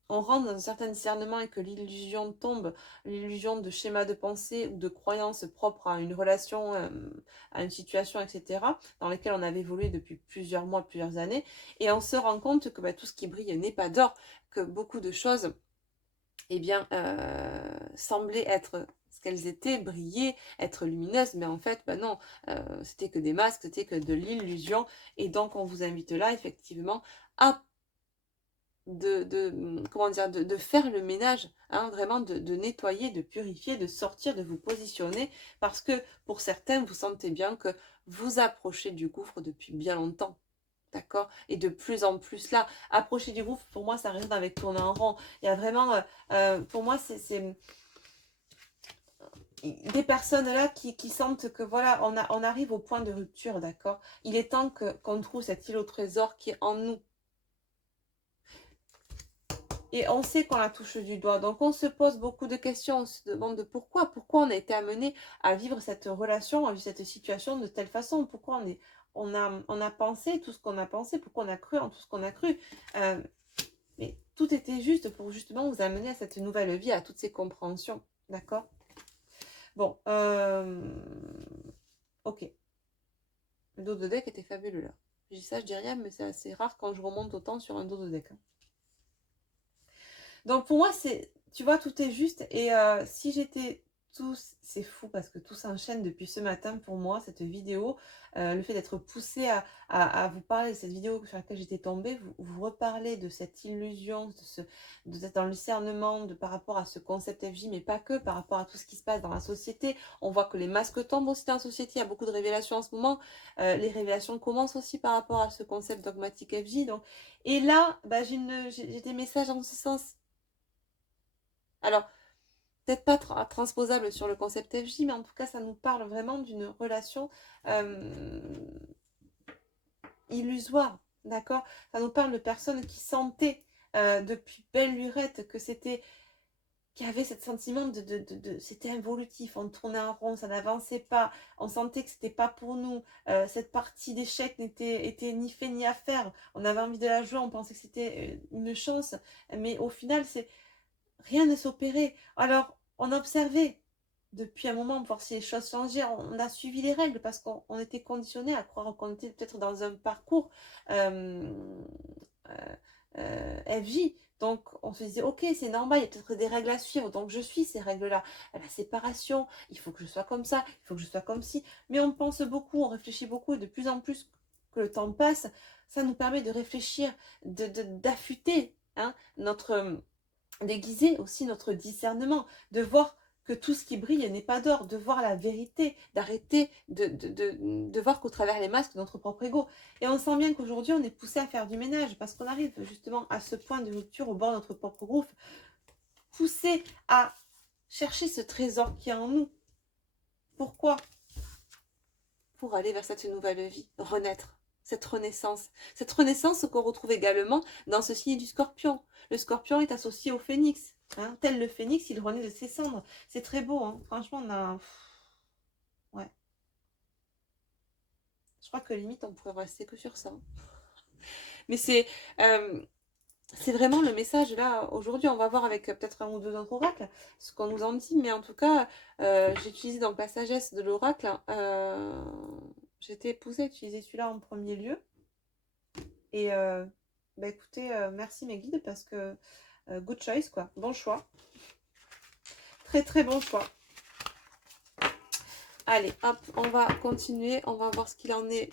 on rentre dans un certain discernement et que l'illusion tombe, l'illusion de schéma de pensée ou de croyances propres à une relation, à une situation, etc., dans lesquelles on avait évolué depuis plusieurs mois, plusieurs années, et on se rend compte que tout ce qui brille n'est pas d'or, que beaucoup de choses eh bien, semblaient être ce qu'elles étaient, briller, être lumineuses, mais en fait, non, c'était que des masques, c'était que de l'illusion, et donc on vous invite là, effectivement, à comment dire, de faire le ménage, hein, vraiment de nettoyer, de purifier, de sortir, de vous positionner, parce que pour certains, vous sentez bien que vous approchez du gouffre depuis bien longtemps. D'accord? Et de plus en plus là, approcher du gouffre, pour moi, ça résonne avec tourner en rond. Il y a vraiment, pour moi, c'est des personnes là qui sentent que voilà, on arrive au point de rupture, d'accord? Il est temps qu'on trouve cette île au trésor qui est en nous. Et on sait qu'on la touche du doigt. Donc on se pose beaucoup de questions, on se demande pourquoi on a été amené à vivre cette relation, à vivre cette situation de telle façon, pourquoi on a pensé tout ce qu'on a pensé, pourquoi on a cru en tout ce qu'on a cru. Mais tout était juste pour justement vous amener à cette nouvelle vie, à toutes ces compréhensions. D'accord? Bon, ok. Le dos de deck était fabuleux là. Je dis ça, je dis rien, mais c'est assez rare quand je remonte autant sur un dos de deck. Hein. Donc pour moi, tu vois, tout est juste. Et si j'étais tous, c'est fou parce que tout s'enchaîne depuis ce matin pour moi, cette vidéo. Le fait d'être poussée à vous parler de cette vidéo sur laquelle j'étais tombée, vous reparlez de cette illusion, d'être dans le discernement par rapport à ce concept FJ, mais pas que, par rapport à tout ce qui se passe dans la société. On voit que les masques tombent aussi dans la société, il y a beaucoup de révélations en ce moment. Les révélations commencent aussi par rapport à ce concept dogmatique FJ. Donc, et là, j'ai des messages en ce sens. Alors, peut-être pas transposable sur le concept FJ, mais en tout cas, ça nous parle vraiment d'une relation illusoire, d'accord? Ça nous parle de personnes qui sentaient depuis belle lurette que c'était, qu'il y avait ce sentiment c'était involutif, on tournait en rond, ça n'avançait pas, on sentait que c'était pas pour nous, cette partie d'échec était ni fait ni à faire, on avait envie de la jouer, on pensait que c'était une chance, mais au final, rien ne s'opérait. Alors, on observait depuis un moment pour voir si les choses changeaient. On a suivi les règles parce qu'on était conditionné à croire qu'on était peut-être dans un parcours FJ. Donc, on se disait, ok, c'est normal, il y a peut-être des règles à suivre. Donc, je suis ces règles-là. La séparation, il faut que je sois comme ça, il faut que je sois comme ci. Mais on pense beaucoup, on réfléchit beaucoup. Et de plus en plus que le temps passe, ça nous permet de réfléchir, d'affûter notre d'aiguiser aussi notre discernement, de voir que tout ce qui brille n'est pas d'or, de voir la vérité, d'arrêter de voir qu'au travers les masques de notre propre ego. Et on sent bien qu'aujourd'hui, on est poussé à faire du ménage parce qu'on arrive justement à ce point de rupture au bord de notre propre gouffre, poussé à chercher ce trésor qui est en nous. Pourquoi? Pour aller vers cette nouvelle vie, renaître, cette renaissance qu'on retrouve également dans ce signe du Scorpion. Le Scorpion est associé au Phénix, hein, tel le Phénix, il renaît de ses cendres. C'est très beau, hein. Franchement, on a... Ouais. Je crois que limite, on pourrait rester que sur ça. Mais c'est vraiment le message là. Aujourd'hui, on va voir avec peut-être un ou deux autres oracles ce qu'on nous en dit. Mais en tout cas, j'ai utilisé donc la sagesse de l'oracle. J'ai été épousée à utiliser celui-là en premier lieu. Et bah écoutez, merci mes guides parce que good choice quoi. Bon choix. Très très bon choix. Allez, hop, on va continuer. On va voir ce qu'il en est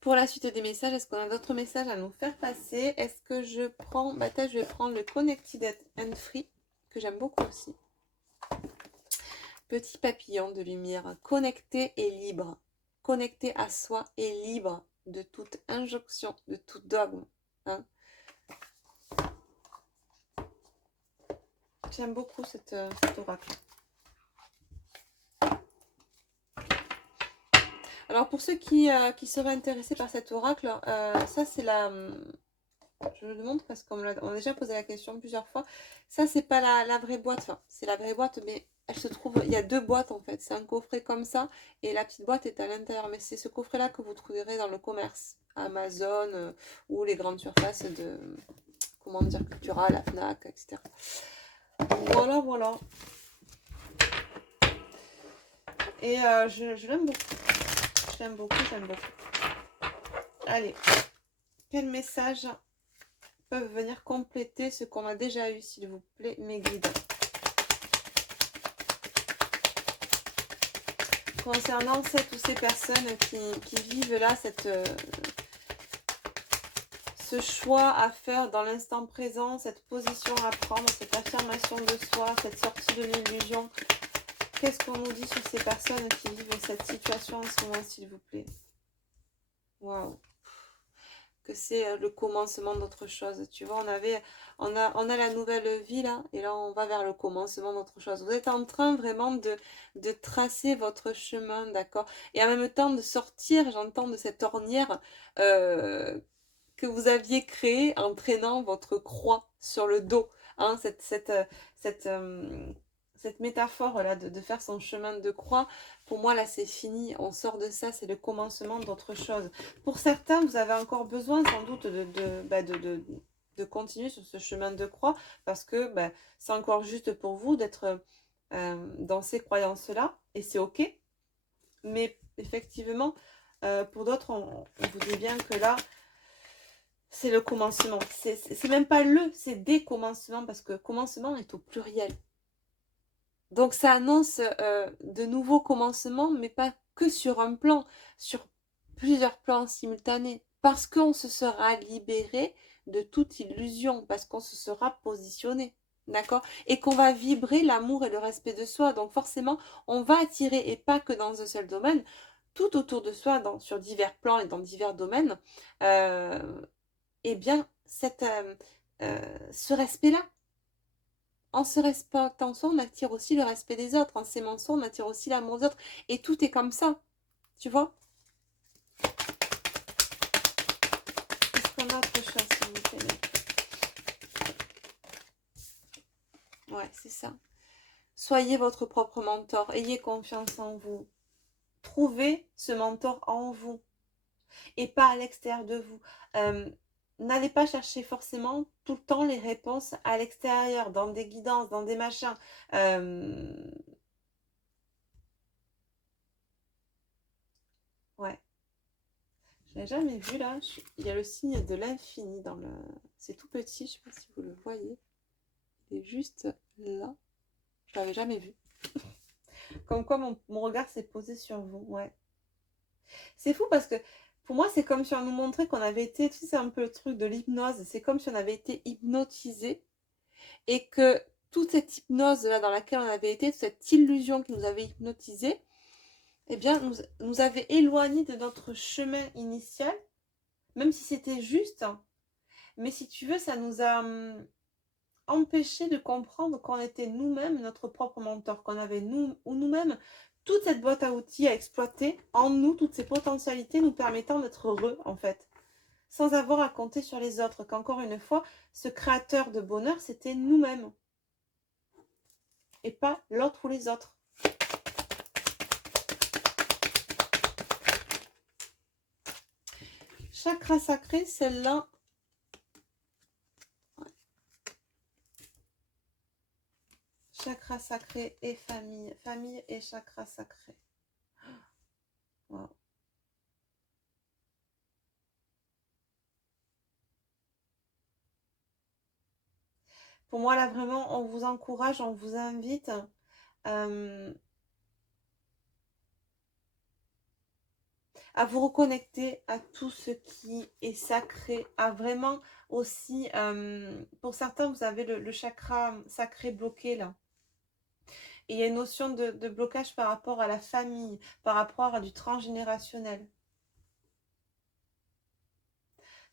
pour la suite des messages. Est-ce qu'on a d'autres messages à nous faire passer? Est-ce que je prends... Bah je vais prendre le Connected and Free, que j'aime beaucoup aussi. Petit papillon de lumière, connecté et libre. Connecté à soi et libre de toute injonction, de tout dogme. Hein. J'aime beaucoup cet oracle. Alors pour ceux qui seraient intéressés par cet oracle, ça c'est la... Je le montre parce qu'on a déjà posé la question plusieurs fois. Ça c'est pas la vraie boîte, enfin c'est la vraie boîte mais elle se trouve... Il y a deux boîtes en fait, c'est un coffret comme ça et la petite boîte est à l'intérieur. Mais c'est ce coffret là que vous trouverez dans le commerce, Amazon ou les grandes surfaces de... Comment dire, Cultura, la Fnac, etc. Voilà, voilà. Et je l'aime beaucoup. J'aime beaucoup, j'aime beaucoup. Allez, quels messages peuvent venir compléter ce qu'on a déjà eu, s'il vous plaît, mes guides? Concernant cette ou ces personnes qui vivent là, ce choix à faire dans l'instant présent, cette position à prendre, cette affirmation de soi, cette sortie de l'illusion. Qu'est-ce qu'on nous dit sur ces personnes qui vivent cette situation en ce moment, s'il vous plaît? Waouh! Que c'est le commencement d'autre chose. Tu vois, on a la nouvelle vie là, et là on va vers le commencement d'autre chose. Vous êtes en train vraiment de tracer votre chemin, d'accord? Et en même temps de sortir, j'entends, de cette ornière que vous aviez créée en traînant votre croix sur le dos. Hein, cette métaphore-là de faire son chemin de croix, pour moi, là, c'est fini. On sort de ça, c'est le commencement d'autre chose. Pour certains, vous avez encore besoin, sans doute, de continuer sur ce chemin de croix, parce que c'est encore juste pour vous d'être dans ces croyances-là, et c'est OK. Mais effectivement, pour d'autres, on vous dit bien que là, c'est le commencement. C'est même pas c'est des commencements, parce que commencement est au pluriel. Donc ça annonce de nouveaux commencements, mais pas que sur un plan, sur plusieurs plans simultanés. Parce qu'on se sera libéré de toute illusion, parce qu'on se sera positionné. D'accord? Et qu'on va vibrer l'amour et le respect de soi. Donc forcément, on va attirer, et pas que dans un seul domaine, tout autour de soi, sur divers plans et dans divers domaines, eh bien, ce respect-là. En se respectant soi, on attire aussi le respect des autres. En s'aimant soi, on attire aussi l'amour des autres. Et tout est comme ça. Tu vois? Qu'est-ce qu'on a autre chose, s'il vous plaît? Ouais, c'est ça. Soyez votre propre mentor. Ayez confiance en vous. Trouvez ce mentor en vous. Et pas à l'extérieur de vous. N'allez pas chercher forcément tout le temps les réponses à l'extérieur, dans des guidances, dans des machins. Ouais. Je l'ai jamais vu là. Il y a le signe de l'infini dans le... C'est tout petit, je sais pas si vous le voyez. Il est juste là. Je l'avais jamais vu. Comme quoi mon regard s'est posé sur vous. Ouais. C'est fou parce que pour moi, c'est comme si on nous montrait qu'on avait été... Tu sais, c'est un peu le truc de l'hypnose. C'est comme si on avait été hypnotisé. et que toute cette hypnose là dans laquelle on avait été, toute cette illusion qui nous avait hypnotisé, eh bien nous avait éloignés de notre chemin initial, même si c'était juste, hein. Mais si tu veux, ça nous a empêché de comprendre qu'on était nous-mêmes notre propre mentor, qu'on avait nous-mêmes toute cette boîte à outils à exploiter en nous, toutes ces potentialités nous permettant d'être heureux en fait, sans avoir à compter sur les autres, qu'encore une fois, ce créateur de bonheur, c'était nous-mêmes et pas l'autre ou les autres. Chakra sacré, celle-là. Ouais. Chakra sacré et famille. Famille et chakra sacré. Wow. Pour moi, là, vraiment, on vous encourage, on vous invite à vous reconnecter à tout ce qui est sacré, à vraiment aussi, pour certains, vous avez le chakra sacré bloqué, là. Et il y a une notion de blocage par rapport à la famille, par rapport à du transgénérationnel.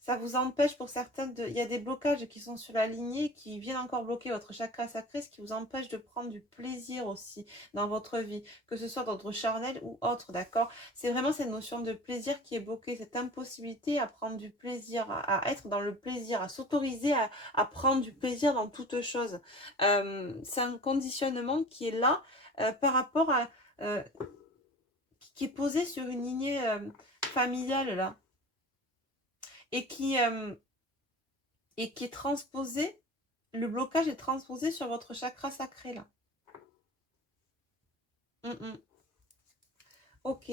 Ça vous empêche pour certains de... Il y a des blocages qui sont sur la lignée qui viennent encore bloquer votre chakra sacré, ce qui vous empêche de prendre du plaisir aussi dans votre vie, que ce soit d'ordre charnel ou autre, d'accord? C'est vraiment cette notion de plaisir qui est bloquée, cette impossibilité à prendre du plaisir, à être dans le plaisir, à s'autoriser à prendre du plaisir dans toute chose. C'est un conditionnement qui est là par rapport à... qui est posé sur une lignée familiale, là. Et qui est transposé, le blocage est transposé sur votre chakra sacré là. Ok.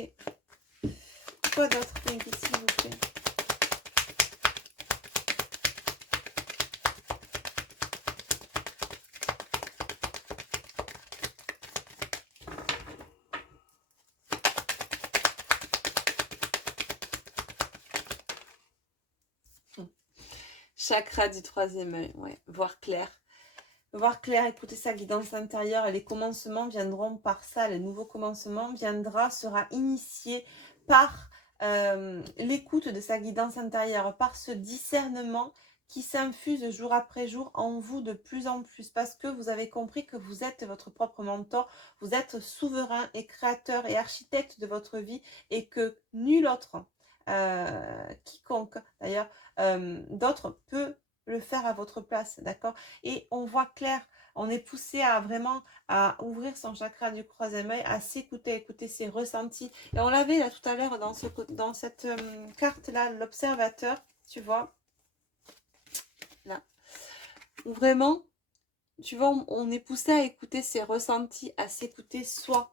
Quoi d'autre, Pinky, s'il vous plaît? Chakra du troisième œil, ouais. Voir clair. Voir clair, écouter sa guidance intérieure. Et les commencements viendront par ça. Le nouveau commencement sera initié par l'écoute de sa guidance intérieure, par ce discernement qui s'infuse jour après jour en vous de plus en plus, parce que vous avez compris que vous êtes votre propre mentor, vous êtes souverain et créateur et architecte de votre vie, et que nul autre, quiconque d'ailleurs, d'autre peut le faire à votre place, d'accord? Et on voit clair, on est poussé à vraiment à ouvrir son chakra du troisième œil, à s'écouter, écouter ses ressentis. Et on l'avait là tout à l'heure dans cette carte là, l'observateur, tu vois, là, où vraiment, tu vois, on est poussé à écouter ses ressentis, à s'écouter soi.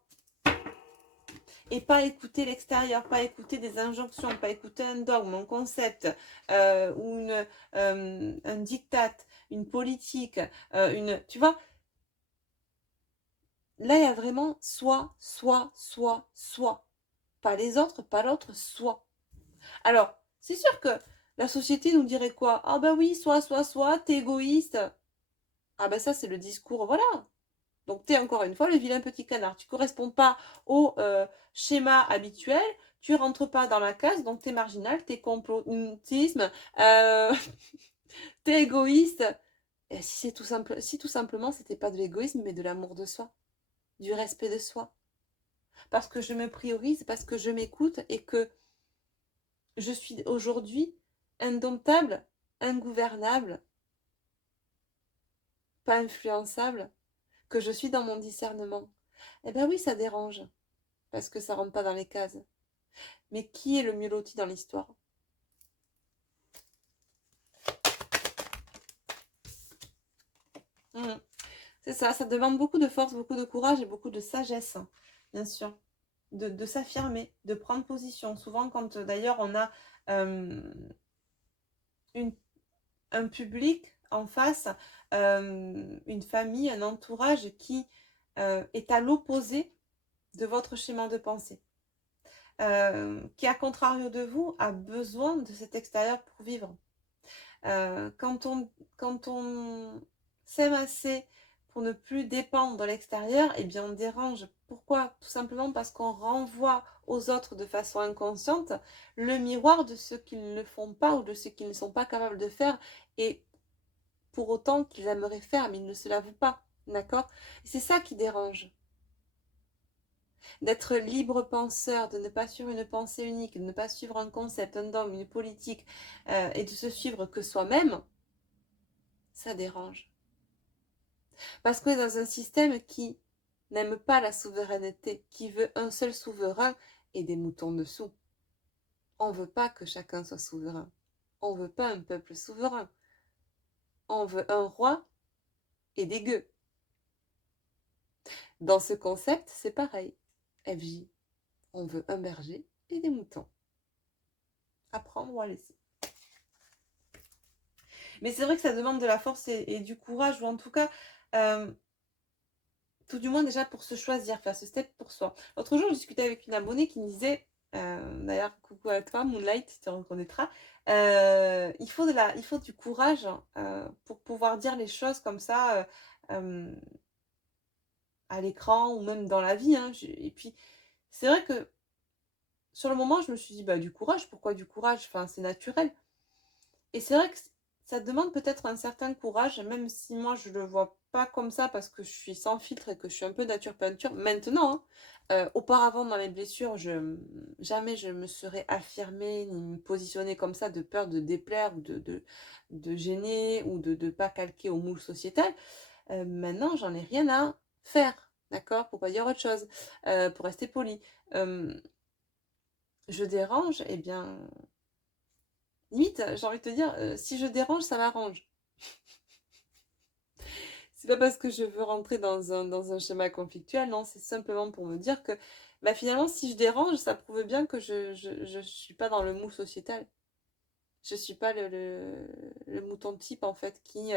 Et pas écouter l'extérieur, pas écouter des injonctions, pas écouter un dogme, un concept, ou un diktat, une politique, tu vois. Là, il y a vraiment soi, soi, soi, soi. Pas les autres, pas l'autre, soi. Alors, c'est sûr que la société nous dirait quoi? Ah ben oui, soi, t'es égoïste. Ah ben ça, c'est le discours, voilà. Donc, t'es encore une fois le vilain petit canard. Tu corresponds pas au schéma habituel, tu rentres pas dans la case, donc t'es marginal, t'es complotisme, t'es égoïste. Et si c'est tout simple, si tout simplement c'était pas de l'égoïsme, mais de l'amour de soi, du respect de soi. Parce que je me priorise, parce que je m'écoute et que je suis aujourd'hui indomptable, ingouvernable, pas influençable, que je suis dans mon discernement. Eh bien oui, ça dérange, parce que ça rentre pas dans les cases. Mais qui est le mieux loti dans l'histoire? C'est ça, ça demande beaucoup de force, beaucoup de courage et beaucoup de sagesse, bien sûr. De s'affirmer, de prendre position. Souvent, quand d'ailleurs on a un public en face, une famille, un entourage qui est à l'opposé de votre schéma de pensée, qui, à contrario de vous, a besoin de cet extérieur pour vivre. Quand on s'aime assez pour ne plus dépendre de l'extérieur, eh bien on dérange. Pourquoi? Tout simplement parce qu'on renvoie aux autres de façon inconsciente le miroir de ce qu'ils ne font pas ou de ce qu'ils ne sont pas capables de faire, et pour autant qu'ils aimeraient faire, mais ils ne se l'avouent pas. D'accord? C'est ça qui dérange. D'être libre penseur, de ne pas suivre une pensée unique, de ne pas suivre un concept, un dogme, une politique, et de se suivre que soi-même, ça dérange. Parce qu'on est dans un système qui n'aime pas la souveraineté, qui veut un seul souverain et des moutons dessous. On ne veut pas que chacun soit souverain. On ne veut pas un peuple souverain. On veut un roi et des gueux. Dans ce concept, c'est pareil. FJ, on veut un berger et des moutons. À prendre ou à laisser. Mais c'est vrai que ça demande de la force et du courage, ou en tout cas, tout du moins déjà pour se choisir, faire ce step pour soi. L'autre jour, je discutais avec une abonnée qui me disait, d'ailleurs, coucou à toi, Moonlight, tu te reconnaîtras, il faut du courage pour pouvoir dire les choses comme ça à l'écran ou même dans la vie. Hein. Et puis, c'est vrai que sur le moment, je me suis dit, bah, du courage, pourquoi du courage? Enfin, c'est naturel. Et c'est vrai que ça demande peut-être un certain courage, même si moi je le vois pas comme ça parce que je suis sans filtre et que je suis un peu nature peinture. Maintenant, hein, auparavant dans mes blessures, jamais je me serais affirmée ni me positionner comme ça de peur de déplaire ou de gêner ou de ne pas calquer au moule sociétal. Maintenant, j'en ai rien à faire, d'accord? Pour pas dire autre chose, pour rester poli. Euh, je dérange, eh bien, limite, j'ai envie de te dire, si je dérange, ça m'arrange. C'est pas parce que je veux rentrer dans un schéma conflictuel, non, c'est simplement pour me dire que bah, finalement, si je dérange, ça prouve bien que je suis pas dans le moule sociétal. Je suis pas le mouton type, en fait, qui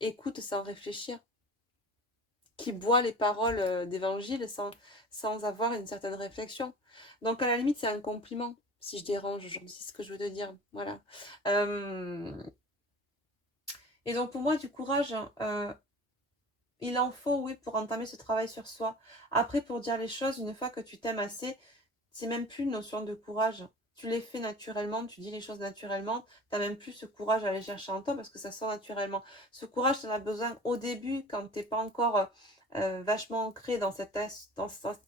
écoute sans réfléchir, qui boit les paroles d'évangile sans avoir une certaine réflexion. Donc, à la limite, c'est un compliment si je dérange aujourd'hui, c'est ce que je veux te dire. Voilà. Euh, Et donc, pour moi, du courage, hein, il en faut, oui, pour entamer ce travail sur soi. Après, pour dire les choses, une fois que tu t'aimes assez, c'est même plus une notion de courage. Tu les fais naturellement, tu dis les choses naturellement. Tu n'as même plus ce courage à aller chercher en toi parce que ça sort naturellement. Ce courage, tu en as besoin au début quand tu n'es pas encore vachement ancré dans cette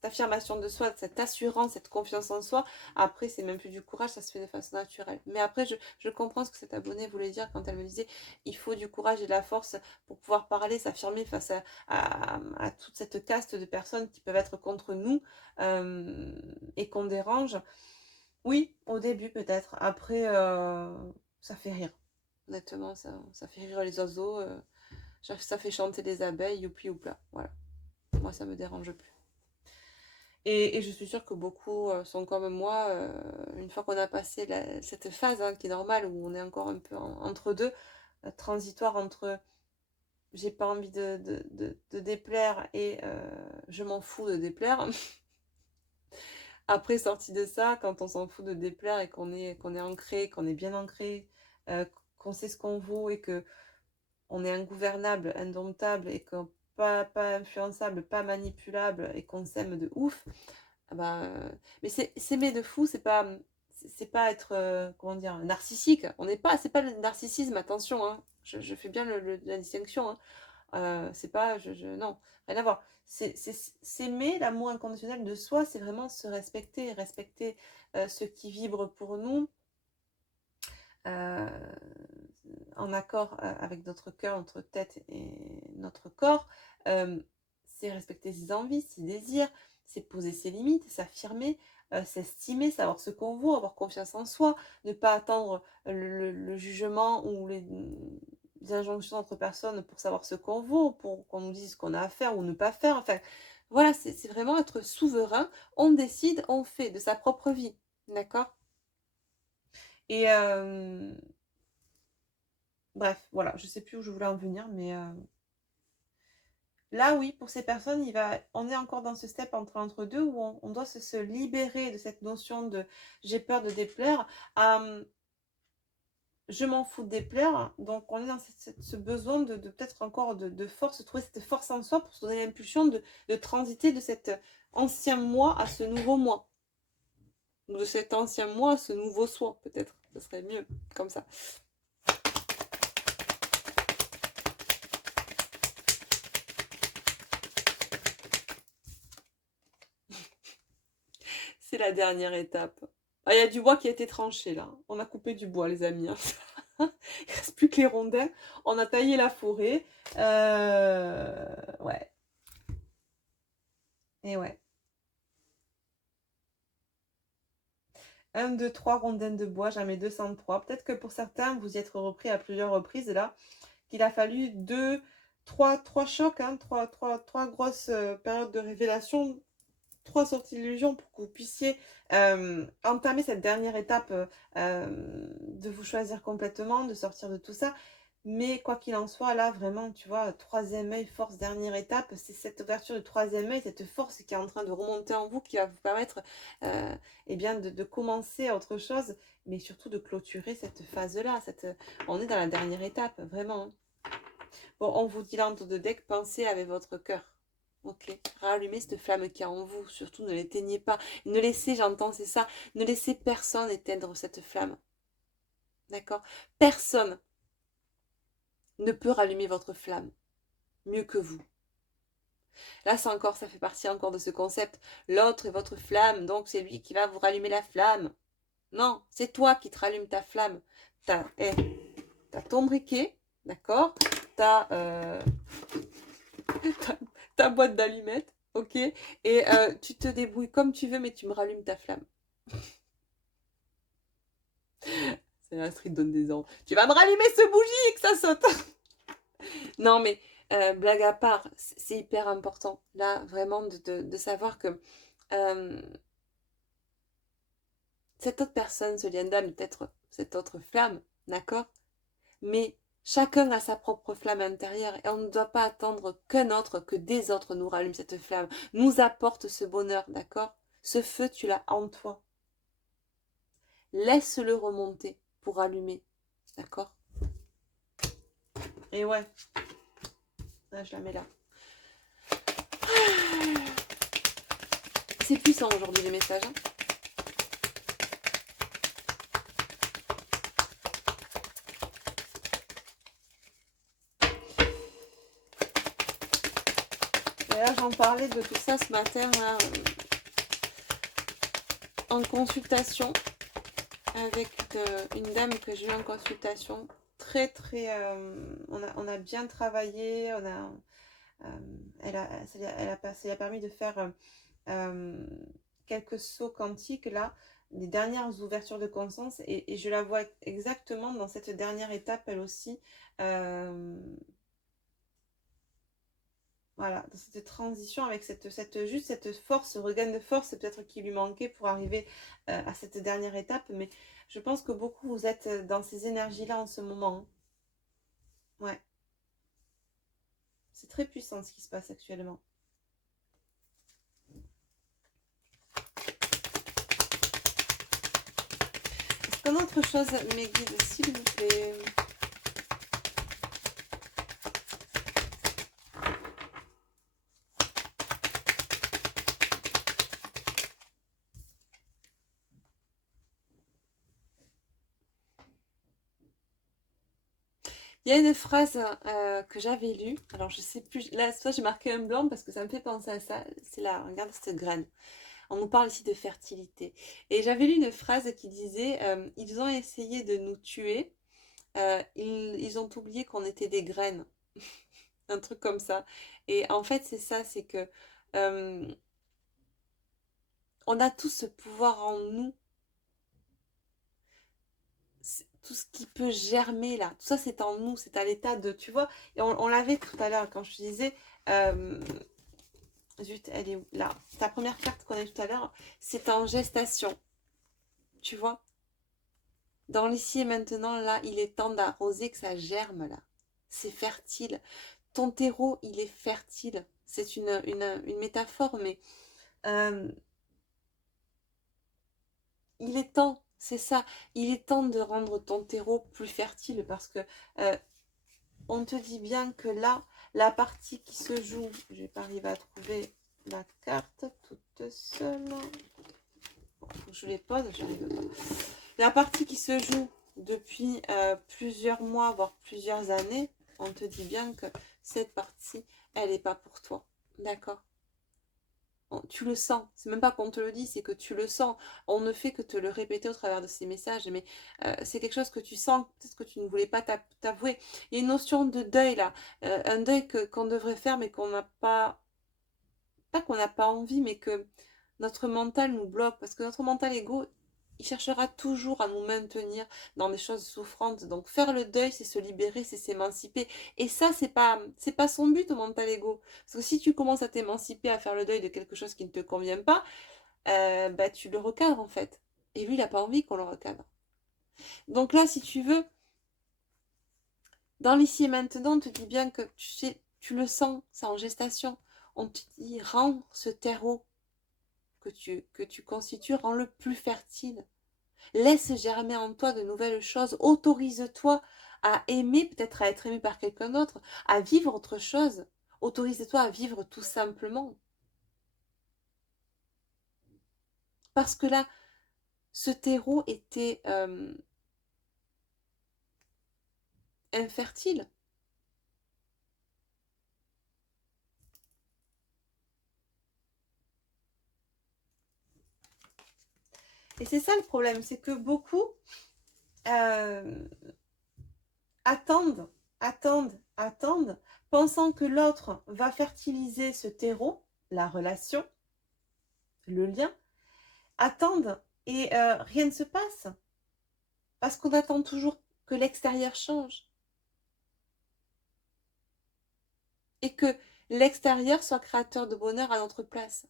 affirmation de soi, cette assurance, cette confiance en soi. Après, c'est même plus du courage, ça se fait de façon naturelle. Mais après, je comprends ce que cette abonnée voulait dire quand elle me disait il faut du courage et de la force pour pouvoir parler, s'affirmer face à toute cette caste de personnes qui peuvent être contre nous et qu'on dérange. Oui, au début peut-être. Après, ça fait rire. Honnêtement, ça fait rire les oiseaux. Ça fait chanter les abeilles, youpi oupla. Voilà. Moi, ça me dérange plus. Et je suis sûre que beaucoup sont comme moi. Une fois qu'on a passé cette phase hein, qui est normale, où on est encore un peu entre deux, transitoire entre j'ai pas envie de déplaire et je m'en fous de déplaire. Après, sorti de ça, quand on s'en fout de déplaire et qu'on est ancré, qu'on est bien ancré, euh, qu'on sait ce qu'on vaut et que on est ingouvernable, indomptable et qu'on pas influençable, pas manipulable et qu'on s'aime de ouf, ah bah, mais c'est s'aimer de fou, c'est pas être comment dire narcissique. On n'est pas, c'est pas le narcissisme, attention, hein. Je fais bien la distinction, hein. C'est pas, non, rien à voir. S'aimer, l'amour inconditionnel de soi, c'est vraiment se respecter, respecter ce qui vibre pour nous, euh, en accord avec notre cœur, notre tête et notre corps. Euh, c'est respecter ses envies, ses désirs, c'est poser ses limites, s'affirmer, s'estimer, savoir ce qu'on vaut, avoir confiance en soi, ne pas attendre le jugement ou les injonctions d'entre personnes pour savoir ce qu'on vaut, pour qu'on nous dise ce qu'on a à faire ou ne pas faire. Enfin, voilà, c'est vraiment être souverain. On décide, on fait de sa propre vie. D'accord? Et bref, voilà, je sais plus où je voulais en venir, mais là, oui, pour ces personnes, on est encore dans ce step entre deux où on doit se libérer de cette notion de j'ai peur de déplaire. je m'en fous de déplaire. Donc, on est dans ce besoin de peut-être encore de force, de trouver cette force en soi pour se donner l'impulsion de transiter de cet ancien moi à ce nouveau moi. Ou de cet ancien moi à ce nouveau soi, peut-être. Ce serait mieux comme ça. C'est la dernière étape. Ah, il y a du bois qui a été tranché là. On a coupé du bois, les amis. Il ne reste plus que les rondins. On a taillé la forêt. Ouais. Et ouais. 1, 2, 3 rondins de bois, j'en mets 203. Peut-être que pour certains, vous y êtes repris à plusieurs reprises là, qu'il a fallu trois chocs, hein, trois grosses périodes de révélation, 3 sorties d'illusion pour que vous puissiez entamer cette dernière étape de vous choisir complètement, de sortir de tout ça. Mais quoi qu'il en soit, là, vraiment, tu vois, troisième œil, force, dernière étape, c'est cette ouverture du troisième œil, cette force qui est en train de remonter en vous, qui va vous permettre eh bien, de commencer autre chose, mais surtout de clôturer cette phase-là. On est dans la dernière étape, vraiment. Bon, on vous dit l'entre de deck, pensez avec votre cœur. Ok, rallumez cette flamme qui est en vous, surtout ne l'éteignez pas. Ne laissez, j'entends, c'est ça, ne laissez personne éteindre cette flamme. D'accord? Personne ne peut rallumer votre flamme mieux que vous. Là, c'est encore, ça fait partie encore de ce concept. L'autre est votre flamme, donc c'est lui qui va vous rallumer la flamme. Non, c'est toi qui te rallume ta flamme. T'as ton briquet, d'accord? T'as ta boîte d'allumettes, ok? Et tu te débrouilles comme tu veux, mais tu me rallumes ta flamme. C'est Astrid donne des ordres. Tu vas me rallumer ce bougie et que ça saute. Non, mais blague à part, c'est hyper important, là, vraiment, de savoir que cette autre personne, ce lien d'âme, peut-être cette autre flamme, d'accord? Mais chacun a sa propre flamme intérieure et on ne doit pas attendre qu'un autre, que des autres nous rallument cette flamme, nous apporte ce bonheur, d'accord? Ce feu, tu l'as en toi. Laisse-le remonter pour allumer, d'accord? Et ouais, là, je la mets là. C'est puissant aujourd'hui les messages. Hein. D'ailleurs, j'en parlais de tout ça ce matin là, en consultation avec une dame que j'ai eue en consultation. Très, on a bien travaillé, ça lui a permis de faire quelques sauts quantiques là, les dernières ouvertures de conscience et je la vois exactement dans cette dernière étape elle aussi. Voilà, dans cette transition avec juste cette force, ce regain de force, c'est peut-être qui lui manquait pour arriver à cette dernière étape. Mais je pense que beaucoup vous êtes dans ces énergies-là en ce moment. Hein. Ouais, c'est très puissant ce qui se passe actuellement. Est-ce qu'on a autre chose, mes guides, s'il vous plaît? Il y a une phrase que j'avais lue, alors je sais plus, là soit j'ai marqué un blanc parce que ça me fait penser à ça, c'est là, regarde cette graine. On nous parle ici de fertilité. Et j'avais lu une phrase qui disait ils ont essayé de nous tuer, ils ont oublié qu'on était des graines. Un truc comme ça. Et en fait, c'est ça, c'est que euh, on a tout ce pouvoir en nous. Tout ce qui peut germer là, tout ça c'est en nous, c'est à l'état de, tu vois, et on l'avait tout à l'heure quand je te disais, zut, elle est où là, ta première carte qu'on a eu tout à l'heure, c'est en gestation, tu vois, dans l'ici et maintenant, là, il est temps d'arroser, que ça germe là, c'est fertile, ton terreau il est fertile, c'est une métaphore, mais il est temps c'est ça. Il est temps de rendre ton terreau plus fertile parce que euh, on te dit bien que là, la partie qui se joue, je vais pas arriver à trouver la carte toute seule. Faut que je les pose, j'arrive pas. La partie qui se joue depuis plusieurs mois, voire plusieurs années, on te dit bien que cette partie, elle n'est pas pour toi. D'accord? Tu le sens. C'est même pas qu'on te le dit, c'est que tu le sens. On ne fait que te le répéter au travers de ces messages, mais c'est quelque chose que tu sens, peut-être que tu ne voulais pas t'avouer. Il y a une notion de deuil là, un deuil qu'on devrait faire, mais qu'on n'a pas qu'on n'a pas envie, mais que notre mental nous bloque, parce que notre mental égo, il cherchera toujours à nous maintenir dans des choses souffrantes. Donc faire le deuil, c'est se libérer, c'est s'émanciper. Et ça, c'est pas son but, au mental égo. Parce que si tu commences à t'émanciper, à faire le deuil de quelque chose qui ne te convient pas, bah, tu le recadres en fait. Et lui, il n'a pas envie qu'on le recadre. Donc là, si tu veux, dans l'ici et maintenant, on te dit bien que tu sais, tu le sens, c'est en gestation. On te dit, rends ce terreau que tu constitues, rends-le plus fertile. Laisse germer en toi de nouvelles choses. Autorise-toi à aimer, peut-être à être aimé par quelqu'un d'autre, à vivre autre chose. Autorise-toi à vivre tout simplement. Parce que là, ce terreau était infertile. Et c'est ça le problème, c'est que beaucoup euh, attendent, attendent, pensant que l'autre va fertiliser ce terreau, la relation, le lien, attendent et rien ne se passe. Parce qu'on attend toujours que l'extérieur change. Et que l'extérieur soit créateur de bonheur à notre place.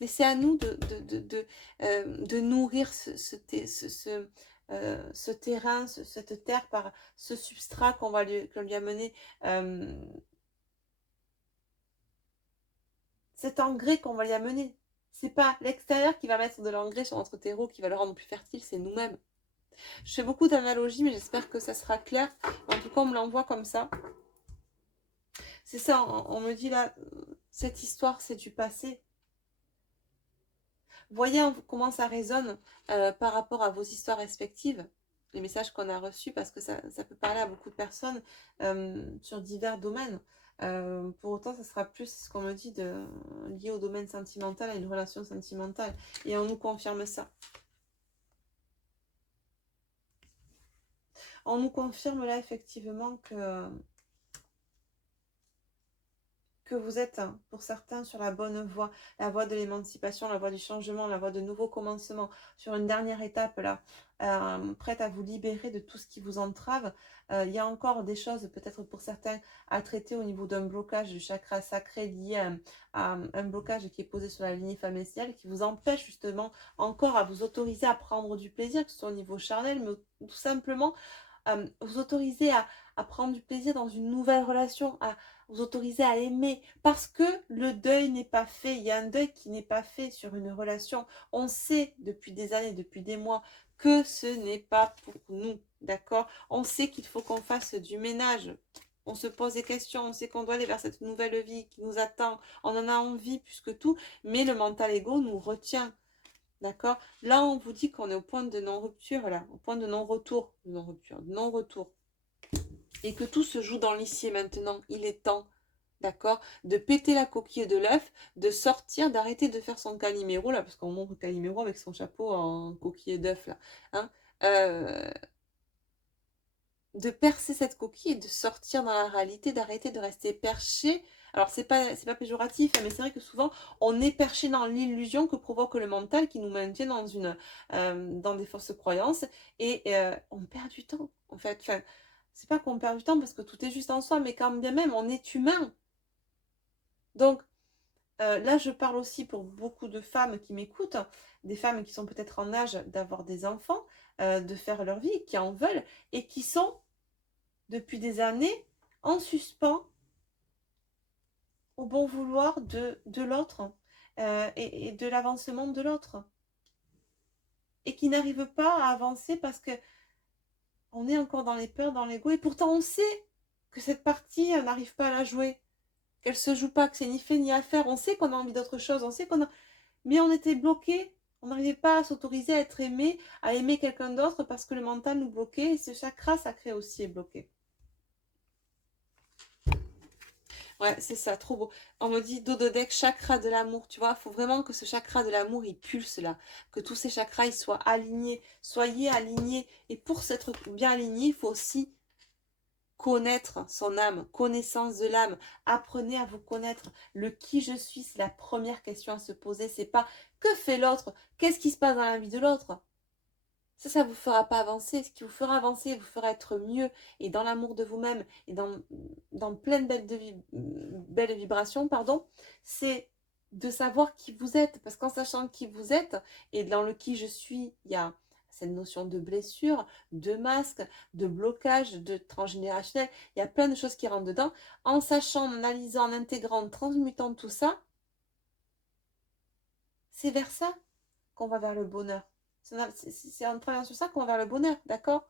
Mais c'est à nous de nourrir ce terrain, cette terre par ce substrat qu'on lui amener, cet engrais qu'on va lui amener. C'est pas l'extérieur qui va mettre de l'engrais sur notre terreau qui va le rendre plus fertile, c'est nous-mêmes. Je fais beaucoup d'analogies, mais j'espère que ça sera clair. En tout cas, on me l'envoie comme ça. C'est ça, on me dit là, cette histoire, c'est du passé. Voyez comment ça résonne par rapport à vos histoires respectives, les messages qu'on a reçus, parce que ça peut parler à beaucoup de personnes sur divers domaines. Pour autant, ça sera plus ce qu'on me dit lié au domaine sentimental, à une relation sentimentale. Et on nous confirme ça. On nous confirme là effectivement que vous êtes, hein, pour certains, sur la bonne voie, la voie de l'émancipation, la voie du changement, la voie de nouveaux commencements, sur une dernière étape là, prête à vous libérer de tout ce qui vous entrave. Il y a encore des choses, peut-être pour certains, à traiter au niveau d'un blocage du chakra sacré lié à un blocage qui est posé sur la lignée familiale, qui vous empêche justement encore à vous autoriser à prendre du plaisir, que ce soit au niveau charnel, mais tout simplement vous autoriser à prendre du plaisir dans une nouvelle relation, à vous autoriser à aimer, parce que le deuil n'est pas fait. Il y a un deuil qui n'est pas fait sur une relation. On sait depuis des années, depuis des mois, que ce n'est pas pour nous, d'accord? On sait qu'il faut qu'on fasse du ménage. On se pose des questions, on sait qu'on doit aller vers cette nouvelle vie qui nous attend. On en a envie plus que tout, mais le mental égo nous retient. D'accord? Là, on vous dit qu'on est au point de non-rupture, là, au point de non-retour, non-rupture, non-retour. Et que tout se joue dans l'ici et maintenant. Il est temps, d'accord? De péter la coquille de l'œuf, de sortir, d'arrêter de faire son Calimero, là, parce qu'on montre Calimero avec son chapeau en coquille d'œuf, là. Hein? De percer cette coquille et de sortir dans la réalité, d'arrêter de rester perché. Alors c'est pas péjoratif, hein, mais c'est vrai que souvent on est perché dans l'illusion que provoque le mental qui nous maintient dans des fausses croyances et on perd du temps en fait. Enfin, c'est pas qu'on perd du temps parce que tout est juste en soi, mais quand bien même on est humain. Donc là je parle aussi pour beaucoup de femmes qui m'écoutent, des femmes qui sont peut-être en âge d'avoir des enfants, de faire leur vie, qui en veulent et qui sont depuis des années en suspens au bon vouloir de l'autre et de l'avancement de l'autre. et qui n'arrivent pas à avancer parce que on est encore dans les peurs, dans l'ego, et pourtant on sait que cette partie, on n'arrive pas à la jouer, qu'elle se joue pas, que c'est ni fait ni à faire. On sait qu'on a envie d'autre chose, on sait qu'on a... Mais on était bloqué, on n'arrivait pas à s'autoriser à être aimé, à aimer quelqu'un d'autre parce que le mental nous bloquait, et ce chakra sacré aussi est bloqué. Ouais, c'est ça, trop beau. On me dit Dododek, chakra de l'amour, tu vois, il faut vraiment que ce chakra de l'amour, il pulse là, que tous ces chakras, ils soient alignés, soyez alignés. Et pour s'être bien aligné, il faut aussi connaître son âme, connaissance de l'âme. Apprenez à vous connaître. Le qui je suis, c'est la première question à se poser. C'est pas que fait l'autre, qu'est-ce qui se passe dans la vie de l'autre. Ça vous fera pas avancer. Ce qui vous fera avancer, vous fera être mieux et dans l'amour de vous-même et dans plein de belles vibrations, pardon, c'est de savoir qui vous êtes. Parce qu'en sachant qui vous êtes et dans le qui je suis, il y a cette notion de blessure, de masque, de blocage, de transgénérationnel. Il y a plein de choses qui rentrent dedans. En sachant, en analysant, en intégrant, en transmutant tout ça, c'est vers ça qu'on va vers le bonheur. C'est en travaillant sur ça qu'on va vers le bonheur, d'accord?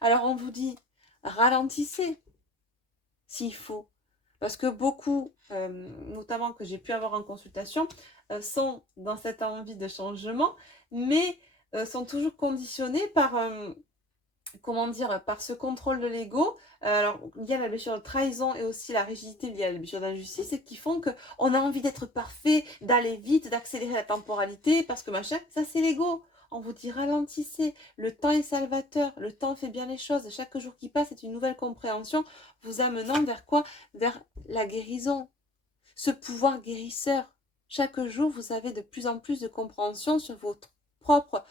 Alors on vous dit, ralentissez s'il faut. Parce que beaucoup, notamment que j'ai pu avoir en consultation, sont dans cette envie de changement, mais sont toujours conditionnés par, comment dire, par ce contrôle de l'ego. Alors, il y a la blessure de trahison et aussi la rigidité liée à la blessure d'injustice qui font qu'on a envie d'être parfait, d'aller vite, d'accélérer la temporalité, parce que machin, ça c'est l'ego. On vous dit ralentissez, le temps est salvateur, le temps fait bien les choses, chaque jour qui passe est une nouvelle compréhension, vous amenant vers quoi? Vers la guérison, ce pouvoir guérisseur. Chaque jour, vous avez de plus en plus de compréhension sur votre propre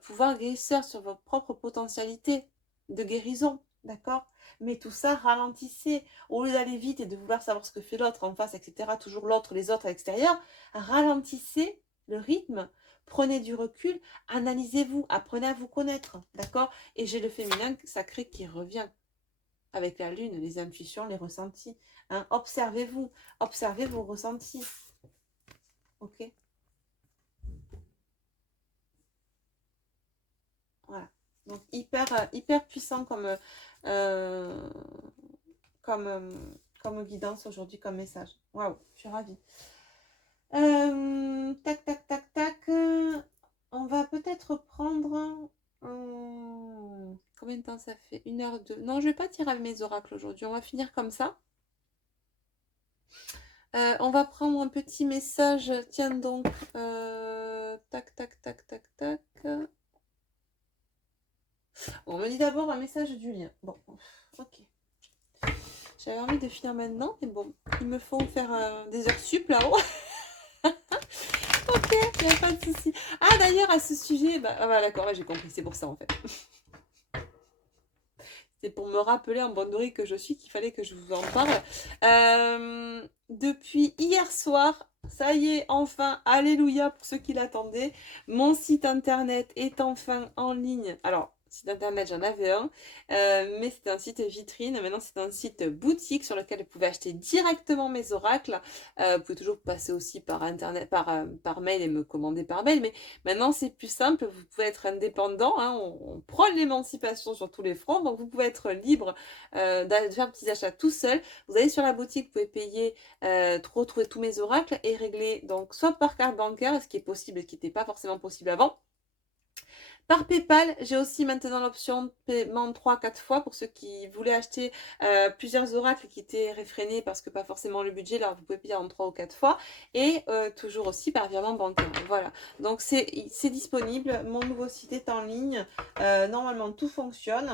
pouvoir guérisseur, sur votre propre potentialité de guérison, d'accord? Mais tout ça, ralentissez. Au lieu d'aller vite et de vouloir savoir ce que fait l'autre en face, etc., toujours l'autre, les autres à l'extérieur, ralentissez le rythme, prenez du recul, analysez-vous, apprenez à vous connaître, d'accord? Et j'ai le féminin sacré qui revient avec la lune, les intuitions, les ressentis. Hein? Observez-vous, observez vos ressentis. Ok? Voilà. Donc hyper puissant euh, comme, euh, comme guidance aujourd'hui, comme message. Waouh, je suis ravie. Tac, tac, tac, tac. On va peut-être prendre... combien de temps ça fait? 1h02. Non, je vais pas tirer avec mes oracles aujourd'hui. On va finir comme ça. On va prendre un petit message. Tiens donc. Tac, tac, tac, tac, tac. On me dit d'abord un message du lien. Bon, ok. J'avais envie de finir maintenant, mais bon, il me faut faire des heures sup là-haut. Ok, il n'y a pas de souci. Ah, d'ailleurs, à ce sujet, bah d'accord, j'ai compris, c'est pour ça en fait. C'est pour me rappeler en bonne que je suis qu'il fallait que je vous en parle. Depuis hier soir, ça y est, enfin, alléluia pour ceux qui l'attendaient, mon site internet est enfin en ligne. Alors, site internet, j'en avais un, mais c'était un site vitrine. Maintenant, c'est un site boutique sur lequel vous pouvez acheter directement mes oracles. Vous pouvez toujours passer aussi par internet, par mail et me commander par mail, mais maintenant, c'est plus simple. Vous pouvez être indépendant. Hein, on prend l'émancipation sur tous les fronts, donc vous pouvez être libre de faire petits achats tout seul. Vous allez sur la boutique, vous pouvez payer, retrouver tous mes oracles et régler donc soit par carte bancaire, ce qui est possible et ce qui n'était pas forcément possible avant. Par PayPal, j'ai aussi maintenant l'option paiement 3-4 fois pour ceux qui voulaient acheter plusieurs oracles qui étaient réfrénés parce que pas forcément le budget, alors vous pouvez payer en 3 ou 4 fois et toujours aussi par virement bancaire. Voilà, donc c'est disponible, mon nouveau site est en ligne, normalement tout fonctionne,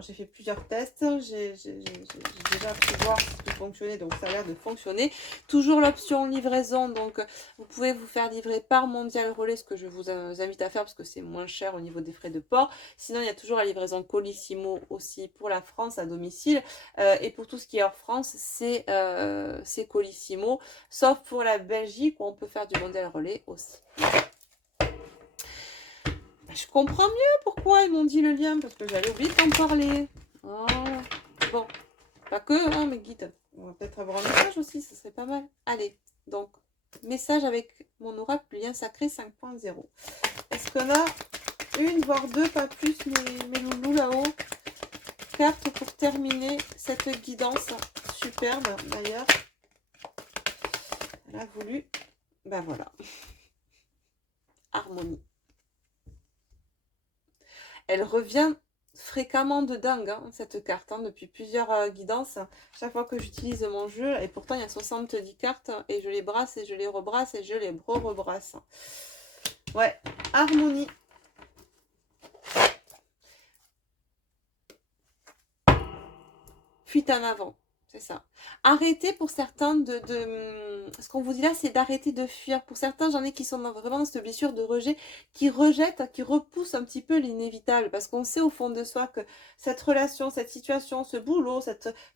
j'ai fait plusieurs tests, j'ai déjà pu voir ce qui fonctionnait, donc ça a l'air de fonctionner. Toujours l'option livraison, donc vous pouvez vous faire livrer par Mondial Relais, ce que je vous invite à faire parce que c'est moins cher au niveau des frais de port. Sinon, il y a toujours la livraison Colissimo aussi pour la France à domicile. Et pour tout ce qui est hors France, c'est Colissimo. Sauf pour la Belgique où on peut faire du Mondial Relais aussi. Je comprends mieux pourquoi ils m'ont dit le lien, parce que j'allais oublier d'en parler. Voilà. Bon, pas que, hein, mais guide. On va peut-être avoir un message aussi, ce serait pas mal. Allez, donc, Message avec mon oracle lien sacré 5.0. Est-ce qu'on a une, voire deux, pas plus, mes loulous là-haut? Cartes pour terminer cette guidance superbe d'ailleurs. Elle a voulu. Ben voilà. Harmonie. Elle revient fréquemment de dingue, hein, cette carte, hein, depuis plusieurs guidances. Chaque fois que j'utilise mon jeu, et pourtant il y a 70 cartes, et je les brasse, et je les rebrasse, et je les rebrasse. Ouais, harmonie. Fuite en avant, c'est ça. Arrêtez pour certains ce qu'on vous dit là, c'est d'arrêter de fuir. Pour certains, j'en ai qui sont vraiment dans cette blessure de rejet, qui rejettent, qui repoussent un petit peu l'inévitable. Parce qu'on sait au fond de soi que cette relation, cette situation, ce boulot,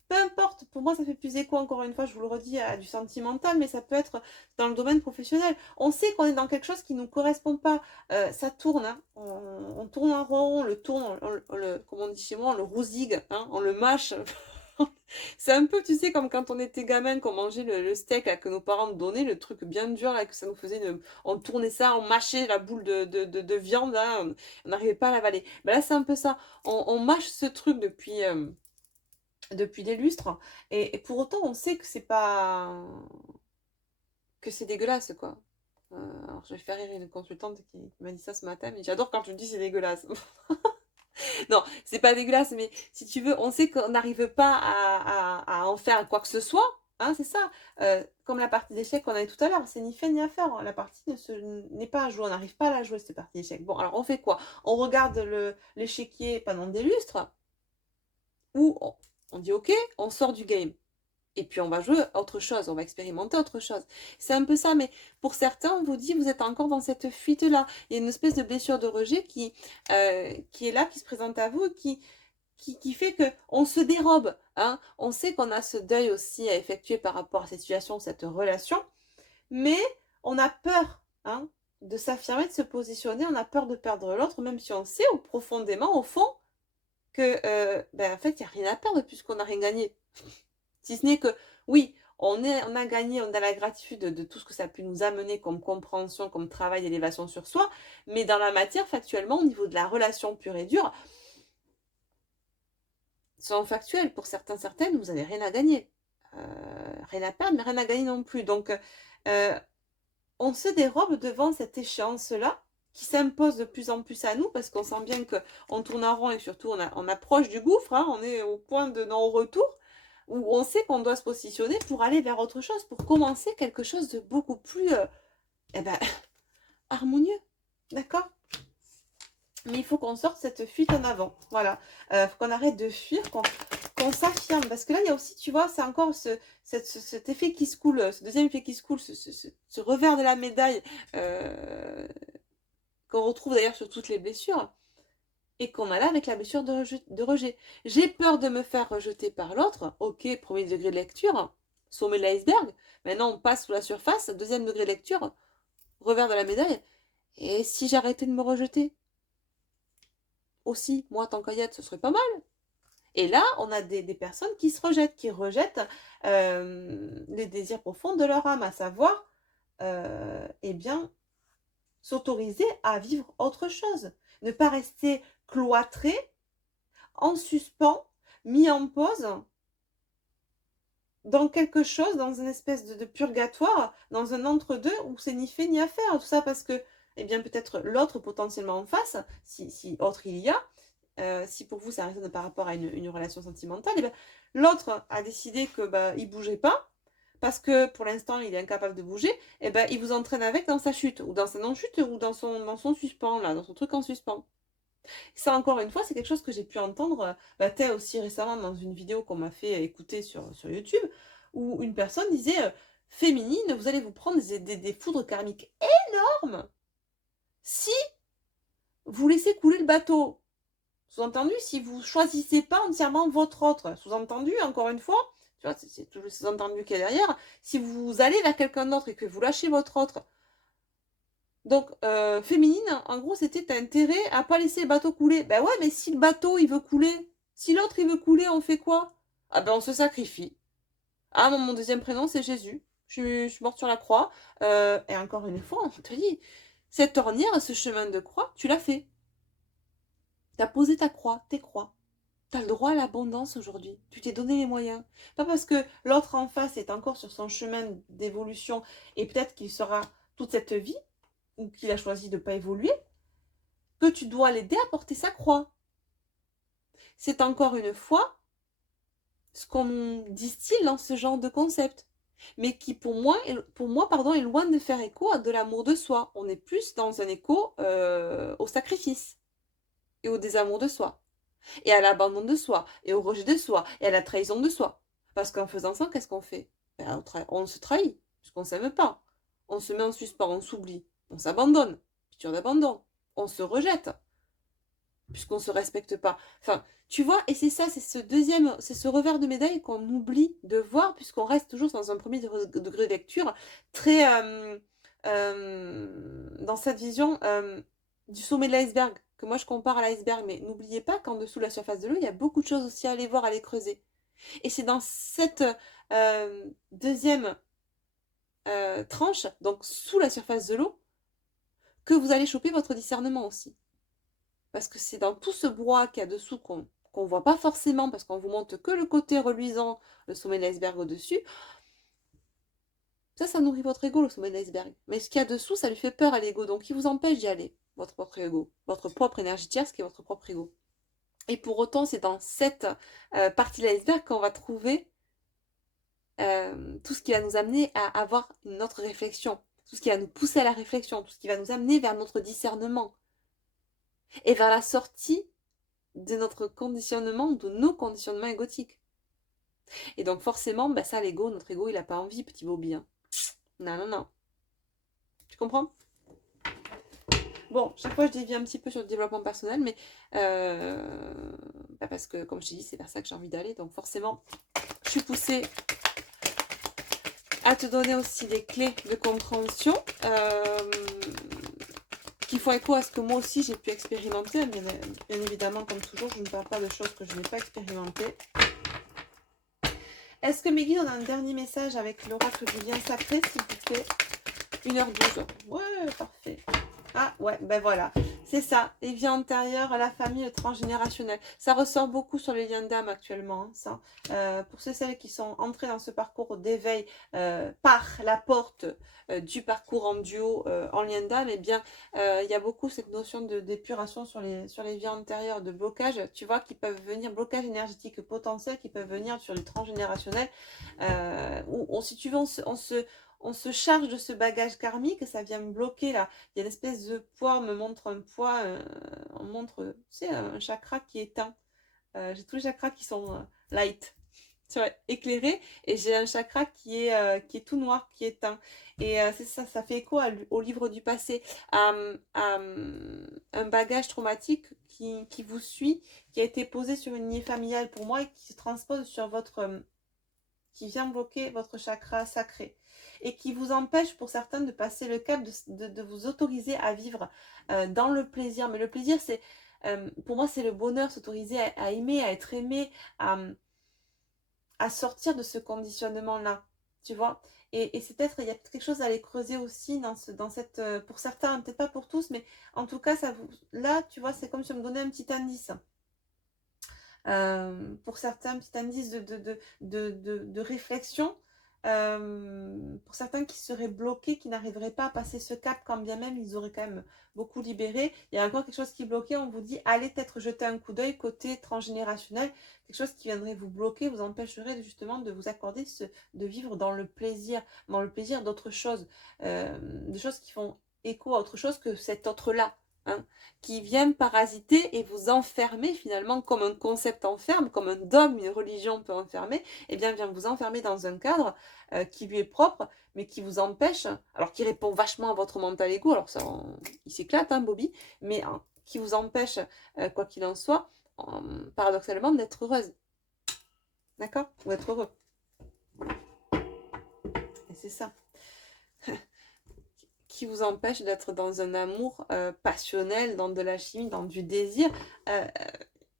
peu importe, pour moi ça fait plus écho, encore une fois, je vous le redis, à du sentimental, mais ça peut être dans le domaine professionnel. On sait qu'on est dans quelque chose qui ne nous correspond pas. Ça tourne, hein. On tourne en rond, on le tourne, comme on dit chez moi, on le rousigue, hein, on le mâche. C'est un peu, tu sais, comme quand on était gamin, qu'on mangeait le steak là, que nos parents nous donnaient, le truc bien dur, là, que ça nous faisait on tournait ça, on mâchait la boule de viande, là, on n'arrivait pas à l'avaler. Ben là, c'est un peu ça. On mâche ce truc depuis des lustres, et pour autant, on sait que c'est pas... que c'est dégueulasse, quoi. Alors, je vais faire rire une consultante qui m'a dit ça ce matin, mais j'adore quand tu me dis c'est dégueulasse. Non, c'est pas dégueulasse, mais si tu veux, on sait qu'on n'arrive pas à en faire quoi que ce soit, hein, c'est ça. Comme la partie d'échecs qu'on avait tout à l'heure, c'est ni fait ni à faire, hein. La partie n'est pas à jouer, on n'arrive pas à la jouer, cette partie d'échecs. Bon, alors on fait quoi? On regarde l'échiquier pendant des lustres, ou on dit ok, on sort du game. Et puis on va jouer autre chose, on va expérimenter autre chose. C'est un peu ça, mais pour certains, on vous dit, vous êtes encore dans cette fuite-là. Il y a une espèce de blessure de rejet qui est là, qui se présente à vous, qui fait qu'on se dérobe. Hein. On sait qu'on a ce deuil aussi à effectuer par rapport à cette situation, cette relation, mais on a peur, hein, de s'affirmer, de se positionner, on a peur de perdre l'autre, même si on sait profondément, au fond, que en fait, il n'y a rien à perdre puisqu'on n'a rien gagné. Si ce n'est que, oui, on a gagné, on a la gratitude de tout ce que ça a pu nous amener comme compréhension, comme travail d'élévation sur soi, mais dans la matière, factuellement, au niveau de la relation pure et dure, selon factuel, pour certains, certaines, vous n'avez rien à gagner. Rien à perdre, mais rien à gagner non plus. Donc, on se dérobe devant cette échéance-là, qui s'impose de plus en plus à nous, parce qu'on sent bien qu'on tourne en rond et surtout on approche du gouffre, hein, on est au point de non-retour, où on sait qu'on doit se positionner pour aller vers autre chose, pour commencer quelque chose de beaucoup plus harmonieux. D'accord? Mais il faut qu'on sorte cette fuite en avant. Voilà. Faut qu'on arrête de fuir, qu'on s'affirme. Parce que là, il y a aussi, tu vois, c'est encore cet effet qui se coule, ce deuxième effet qui se coule, ce revers de la médaille qu'on retrouve d'ailleurs sur toutes les blessures. Et qu'on a là avec la blessure de rejet. J'ai peur de me faire rejeter par l'autre. Ok, premier degré de lecture, sommet de l'iceberg. Maintenant, on passe sous la surface, deuxième degré de lecture, revers de la médaille. Et si j'arrêtais de me rejeter aussi, moi, tant qu'Ayette, ce serait pas mal. Et là, on a des personnes qui se rejettent, les désirs profonds de leur âme, à savoir, eh bien, s'autoriser à vivre autre chose. Ne pas rester cloîtré, en suspens, mis en pause, dans quelque chose, dans une espèce de purgatoire, dans un entre-deux où c'est ni fait ni à faire. Tout ça parce que, eh bien, peut-être l'autre potentiellement en face, si autre il y a, si pour vous ça résonne par rapport à une relation sentimentale, eh bien, l'autre a décidé que il bougeait pas, parce que pour l'instant il est incapable de bouger, et ben il vous entraîne avec dans sa chute, ou dans sa non-chute, ou dans son suspens, là, dans son truc en suspens. Ça, encore une fois, c'est quelque chose que j'ai pu entendre, aussi récemment dans une vidéo qu'on m'a fait écouter sur YouTube, où une personne disait féminine, vous allez vous prendre des foudres karmiques énormes si vous laissez couler le bateau. Sous-entendu, si vous choisissez pas entièrement votre autre. Sous-entendu, encore une fois, tu vois, c'est tout le sous-entendu qui est derrière. Si vous allez vers quelqu'un d'autre et que vous lâchez votre autre, donc, féminine, en gros, c'était t'as intérêt à pas laisser le bateau couler. Ben ouais, mais si le bateau, il veut couler, si l'autre, il veut couler, on fait quoi? Ah ben, on se sacrifie. Ah, mon deuxième prénom, c'est Jésus. je suis morte sur la croix. Et encore une fois, on te dit, cette ornière, ce chemin de croix, tu l'as fait. Tu as posé ta croix, tes croix. Tu as le droit à l'abondance aujourd'hui. Tu t'es donné les moyens. Pas parce que l'autre en face est encore sur son chemin d'évolution et peut-être qu'il sera toute cette vie ou qu'il a choisi de ne pas évoluer, que tu dois l'aider à porter sa croix. C'est encore une fois ce qu'on distille dans ce genre de concept. Mais qui pour moi pardon, est loin de faire écho à de l'amour de soi. On est plus dans un écho au sacrifice et au désamour de soi. Et à l'abandon de soi, et au rejet de soi, et à la trahison de soi. Parce qu'en faisant ça, qu'est-ce qu'on fait? Ben, on se trahit, puisqu'on ne s'aime pas. On se met en suspens, on s'oublie, on s'abandonne, piqûre d'abandon, on se rejette, puisqu'on ne se respecte pas. Enfin, tu vois, et c'est ça, c'est ce revers de médaille qu'on oublie de voir, puisqu'on reste toujours dans un premier degré de lecture, très dans cette vision du sommet de l'iceberg, que moi je compare à l'iceberg, mais n'oubliez pas qu'en dessous de la surface de l'eau, il y a beaucoup de choses aussi à aller voir, à aller creuser. Et c'est dans cette deuxième tranche, donc sous la surface de l'eau, que vous allez choper votre discernement aussi. Parce que c'est dans tout ce brouhaha qu'il y a dessous qu'on ne voit pas forcément, parce qu'on vous montre que le côté reluisant, le sommet de l'iceberg au-dessus. Ça nourrit votre ego, le sommet de l'iceberg. Mais ce qu'il y a dessous, ça lui fait peur à l'ego, donc il vous empêche d'y aller, votre propre ego, votre propre énergie tierce qui est votre propre ego. Et pour autant, c'est dans cette partie de l'iceberg qu'on va trouver tout ce qui va nous amener à avoir une autre réflexion, tout ce qui va nous pousser à la réflexion, tout ce qui va nous amener vers notre discernement et vers la sortie de notre conditionnement, de nos conditionnements égotiques. Et donc forcément, bah ça, l'ego, notre ego, il n'a pas envie, petit Bobby. Hein. Non, non, non. Tu comprends? Bon, chaque fois je dévie un petit peu sur le développement personnel, mais bah parce que, comme je t'ai dit, c'est vers ça que j'ai envie d'aller. Donc forcément, je suis poussée à te donner aussi des clés de compréhension qui font écho à ce que moi aussi j'ai pu expérimenter. Bien évidemment, comme toujours, je ne parle pas de choses que je n'ai pas expérimentées. Est-ce que mes guides ont un dernier message avec l'oracle du lien sacré, s'il vous plaît? 1h12. Ouais, parfait. Ah ouais, ben voilà, c'est ça, les vies antérieures à la famille, le transgénérationnel. Ça ressort beaucoup sur les liens d'âme actuellement, hein, ça. Pour ceux et celles qui sont entrés dans ce parcours d'éveil par la porte du parcours en duo en lien d'âme, eh bien, il y a beaucoup cette notion d'épuration sur les vies antérieures, de blocage, tu vois, qui peuvent venir, blocage énergétique potentiel, qui peuvent venir sur le transgénérationnel, où si tu veux, on se charge de ce bagage karmique, ça vient me bloquer là. Il y a une espèce de poids, on me montre un poids, on montre, tu sais, un chakra qui est éteint. J'ai tous les chakras qui sont light, tu vois, éclairés, et j'ai un chakra qui est tout noir, qui est éteint. Et c'est ça, ça fait écho au livre du passé, à un bagage traumatique qui vous suit, qui a été posé sur une lignée familiale pour moi et qui se transpose sur votre... qui vient bloquer votre chakra sacré et qui vous empêche pour certains de passer le cap, de vous autoriser à vivre dans le plaisir. Mais le plaisir, c'est pour moi, c'est le bonheur, s'autoriser à aimer, à être aimé, à sortir de ce conditionnement-là, tu vois. Et c'est peut-être, il y a peut-être quelque chose à aller creuser aussi dans cette, pour certains, peut-être pas pour tous, mais en tout cas, ça vous, là, tu vois, c'est comme si on me donnait un petit indice. Pour certains, un petit indice de réflexion. Pour certains qui seraient bloqués, qui n'arriveraient pas à passer ce cap, quand bien même ils auraient quand même beaucoup libéré. Il y a encore quelque chose qui bloquait, on vous dit, allez peut-être jeter un coup d'œil côté transgénérationnel, quelque chose qui viendrait vous bloquer, vous empêcherait justement de vous accorder de vivre dans le plaisir d'autre chose, des choses qui font écho à autre chose que cet autre-là. Hein, qui viennent parasiter et vous enfermer finalement comme un concept enferme, comme un dogme, une religion peut enfermer, et bien vient vous enfermer dans un cadre qui lui est propre, mais qui vous empêche, alors qui répond vachement à votre mental ego, alors ça, il s'éclate, hein, Bobby, mais qui vous empêche, quoi qu'il en soit, paradoxalement, d'être heureuse. D'accord? Ou être heureux. Et c'est ça. Qui vous empêche d'être dans un amour passionnel, dans de la chimie, dans du désir.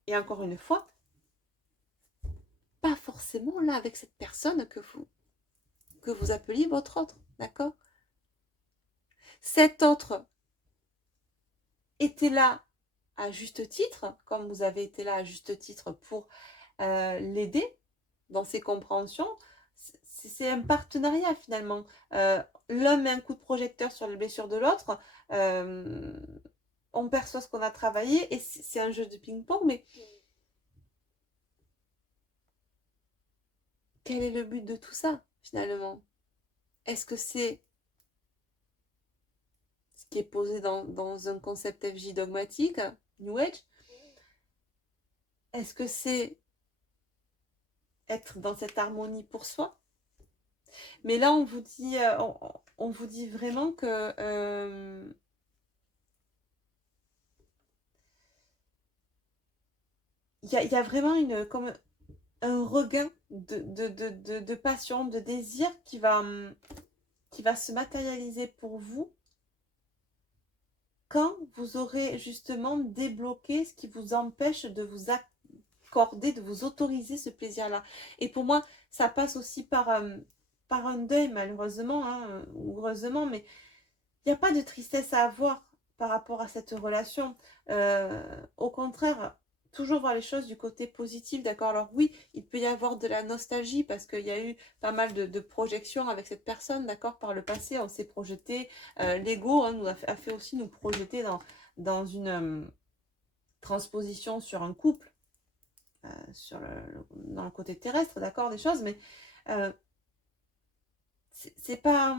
Et encore une fois, pas forcément là avec cette personne que vous que vous appeliez votre autre, d'accord? Cet autre était là à juste titre, comme vous avez été là à juste titre pour l'aider dans ses compréhensions. C'est un partenariat finalement. L'un met un coup de projecteur sur les blessures de l'autre. On perçoit ce qu'on a travaillé et c'est un jeu de ping-pong, mais quel est le but de tout ça finalement? Est-ce que c'est ce qui est posé dans un concept FJ dogmatique, New Age? Est-ce que c'est être dans cette harmonie pour soi? Mais là, on vous dit vraiment que y a vraiment comme un regain de passion, de désir qui va se matérialiser pour vous quand vous aurez justement débloqué ce qui vous empêche de vous accorder, de vous autoriser ce plaisir-là. Et pour moi, ça passe aussi par un deuil, malheureusement, hein, ou heureusement, mais il n'y a pas de tristesse à avoir par rapport à cette relation. Au contraire, toujours voir les choses du côté positif, d'accord? Alors oui, il peut y avoir de la nostalgie parce qu'il y a eu pas mal de projections avec cette personne, d'accord? Par le passé, on s'est projeté. L'ego nous a fait aussi nous projeter dans une transposition sur un couple, dans le côté terrestre, d'accord? Des choses, mais c'est pas...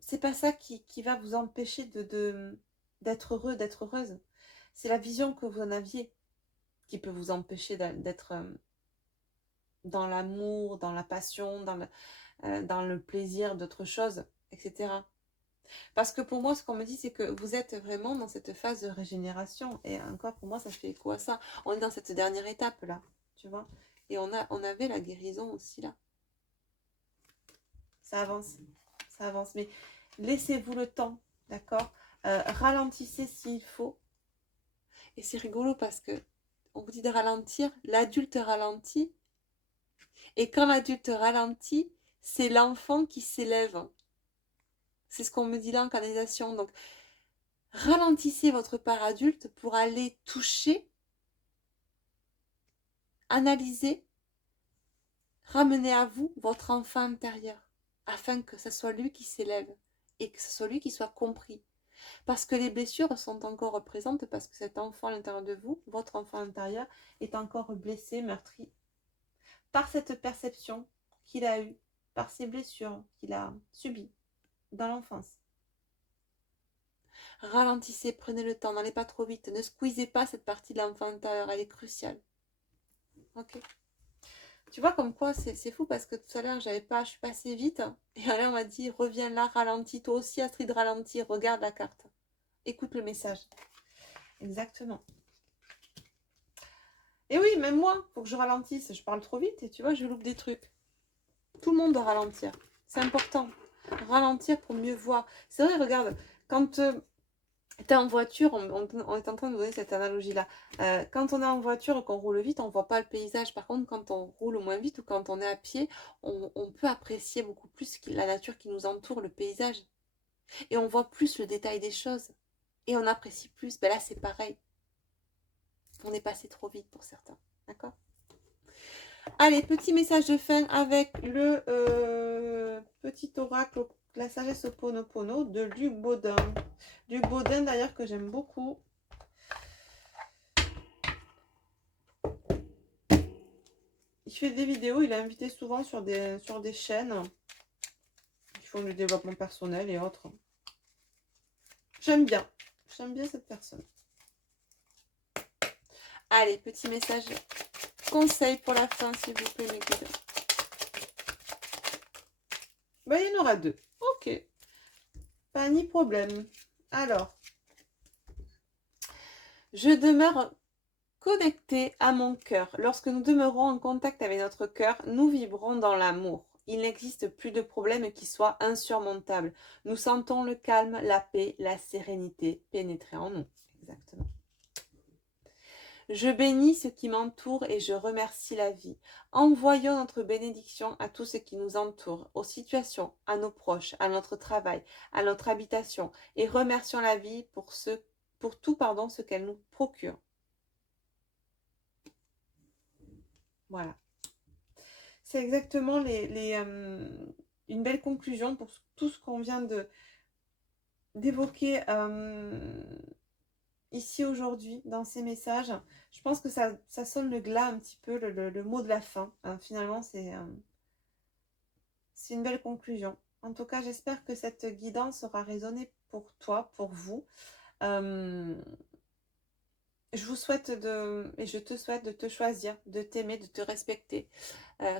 c'est pas ça qui va vous empêcher d'être heureux, d'être heureuse. C'est la vision que vous en aviez qui peut vous empêcher d'être dans l'amour, dans la passion, dans le plaisir d'autre chose, etc. Parce que pour moi, ce qu'on me dit, c'est que vous êtes vraiment dans cette phase de régénération. Et encore, pour moi, ça fait écho à ça. On est dans cette dernière étape-là, tu vois. Et on avait la guérison aussi là. Ça avance, ça avance. Mais laissez-vous le temps, d'accord? Ralentissez s'il faut. Et c'est rigolo parce que on vous dit de ralentir, l'adulte ralentit. Et quand l'adulte ralentit, c'est l'enfant qui s'élève. C'est ce qu'on me dit là en canalisation. Donc, ralentissez votre part adulte pour aller toucher, analyser, ramener à vous votre enfant intérieur, afin que ce soit lui qui s'élève et que ce soit lui qui soit compris. Parce que les blessures sont encore présentes, parce que cet enfant à l'intérieur de vous, votre enfant intérieur, est encore blessé, meurtri, par cette perception qu'il a eue, par ces blessures qu'il a subies dans l'enfance. Ralentissez, prenez le temps, n'allez pas trop vite, ne squeezez pas cette partie de l'enfant intérieur, elle est cruciale. Ok. Tu vois comme quoi c'est fou parce que tout à l'heure je suis passée vite et alors on m'a dit reviens là, ralentis, toi aussi Astrid ralentis, regarde la carte, écoute le message. Exactement. Et oui, même moi, faut que je ralentisse, je parle trop vite et tu vois, je loupe des trucs. Tout le monde doit ralentir, c'est important. Ralentir pour mieux voir. C'est vrai, regarde, quand tu es en voiture, on est en train de vous donner cette analogie-là. Quand on est en voiture et qu'on roule vite, on ne voit pas le paysage. Par contre, quand on roule moins vite ou quand on est à pied, on peut apprécier beaucoup plus la nature qui nous entoure, le paysage. Et on voit plus le détail des choses. Et on apprécie plus. Ben là, c'est pareil. On est passé trop vite pour certains. D'accord? Allez, petit message de fin avec le petit oracle, la sagesse Ho'oponopono de Luc Baudin. Luc Baudin d'ailleurs que j'aime beaucoup. Il fait des vidéos, il est invité souvent sur des chaînes qui font du développement personnel et autres. J'aime bien cette personne. Allez, petit message conseil pour la fin s'il vous plaît mes guides. Ben, il y en aura 2. Ok. Pas ni problème. Alors, je demeure connecté à mon cœur. Lorsque nous demeurons en contact avec notre cœur, nous vibrons dans l'amour. Il n'existe plus de problème qui soit insurmontable. Nous sentons le calme, la paix, la sérénité pénétrer en nous. Exactement. Je bénis ce qui m'entoure et je remercie la vie. Envoyons notre bénédiction à tout ce qui nous entoure, aux situations, à nos proches, à notre travail, à notre habitation, et remercions la vie pour tout ce qu'elle nous procure. Voilà. C'est exactement une belle conclusion pour tout ce qu'on vient d'évoquer ici aujourd'hui dans ces messages. Je pense que ça sonne le glas un petit peu, le mot de la fin. Finalement, c'est une belle conclusion. En tout cas, j'espère que cette guidance aura résonné pour toi, pour vous. Je vous souhaite et je te souhaite de te choisir, de t'aimer, de te respecter.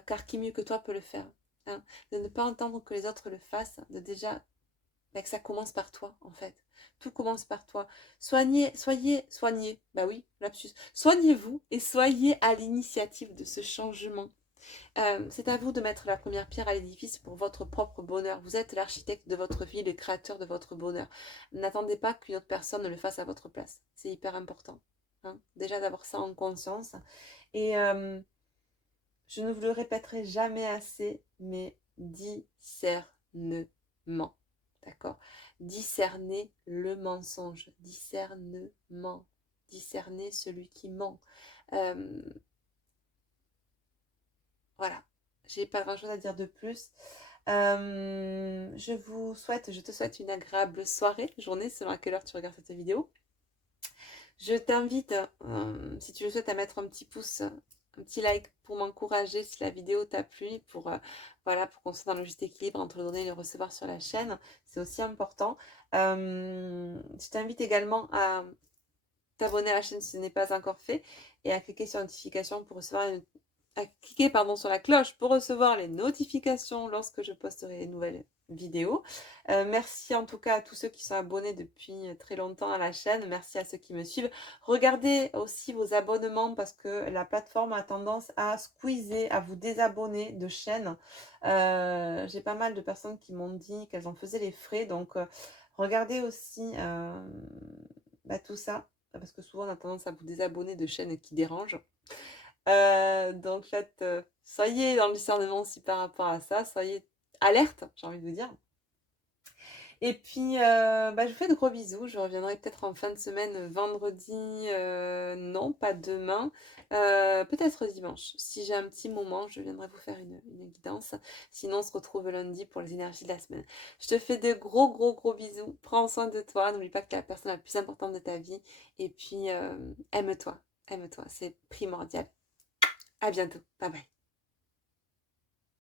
Car qui mieux que toi peut le faire, hein. De ne pas entendre que les autres le fassent, de déjà que ça commence par toi en fait. Tout commence par toi. Soignez, bah oui, lapsus. Soignez-vous et soyez à l'initiative de ce changement. C'est à vous de mettre la première pierre à l'édifice pour votre propre bonheur. Vous êtes l'architecte de votre vie, le créateur de votre bonheur. N'attendez pas qu'une autre personne le fasse à votre place. C'est hyper important, hein. Déjà d'avoir ça en conscience. Et je ne vous le répéterai jamais assez, mais discernement. D'accord? Discerner le mensonge. Discernement. Discerner celui qui ment. Voilà. J'ai pas grand chose à dire de plus. Je te souhaite une agréable soirée, journée, selon à quelle heure tu regardes cette vidéo. Je t'invite, si tu le souhaites, à mettre un petit pouce, un petit like pour m'encourager si la vidéo t'a plu, voilà, pour qu'on soit dans le juste équilibre entre le donner et le recevoir sur la chaîne. C'est aussi important. Je t'invite également à t'abonner à la chaîne si ce n'est pas encore fait et à cliquer sur notification pour recevoir à cliquer sur la cloche pour recevoir les notifications lorsque je posterai une nouvelle vidéo. Merci en tout cas à tous ceux qui sont abonnés depuis très longtemps à la chaîne. Merci à ceux qui me suivent. Regardez aussi vos abonnements parce que la plateforme a tendance à squeezer, à vous désabonner de chaînes. J'ai pas mal de personnes qui m'ont dit qu'elles en faisaient les frais. Donc regardez aussi tout ça parce que souvent on a tendance à vous désabonner de chaînes qui dérangent. Donc faites, soyez dans le discernement aussi par rapport à ça, soyez alerte, j'ai envie de vous dire. Et puis, je vous fais de gros bisous. Je reviendrai peut-être en fin de semaine, vendredi, non, pas demain, peut-être dimanche. Si j'ai un petit moment, je viendrai vous faire une guidance. Sinon, on se retrouve lundi pour les énergies de la semaine. Je te fais de gros, gros, gros bisous. Prends soin de toi. N'oublie pas que tu es la personne la plus importante de ta vie. Et puis, aime-toi. Aime-toi. C'est primordial. À bientôt. Bye bye.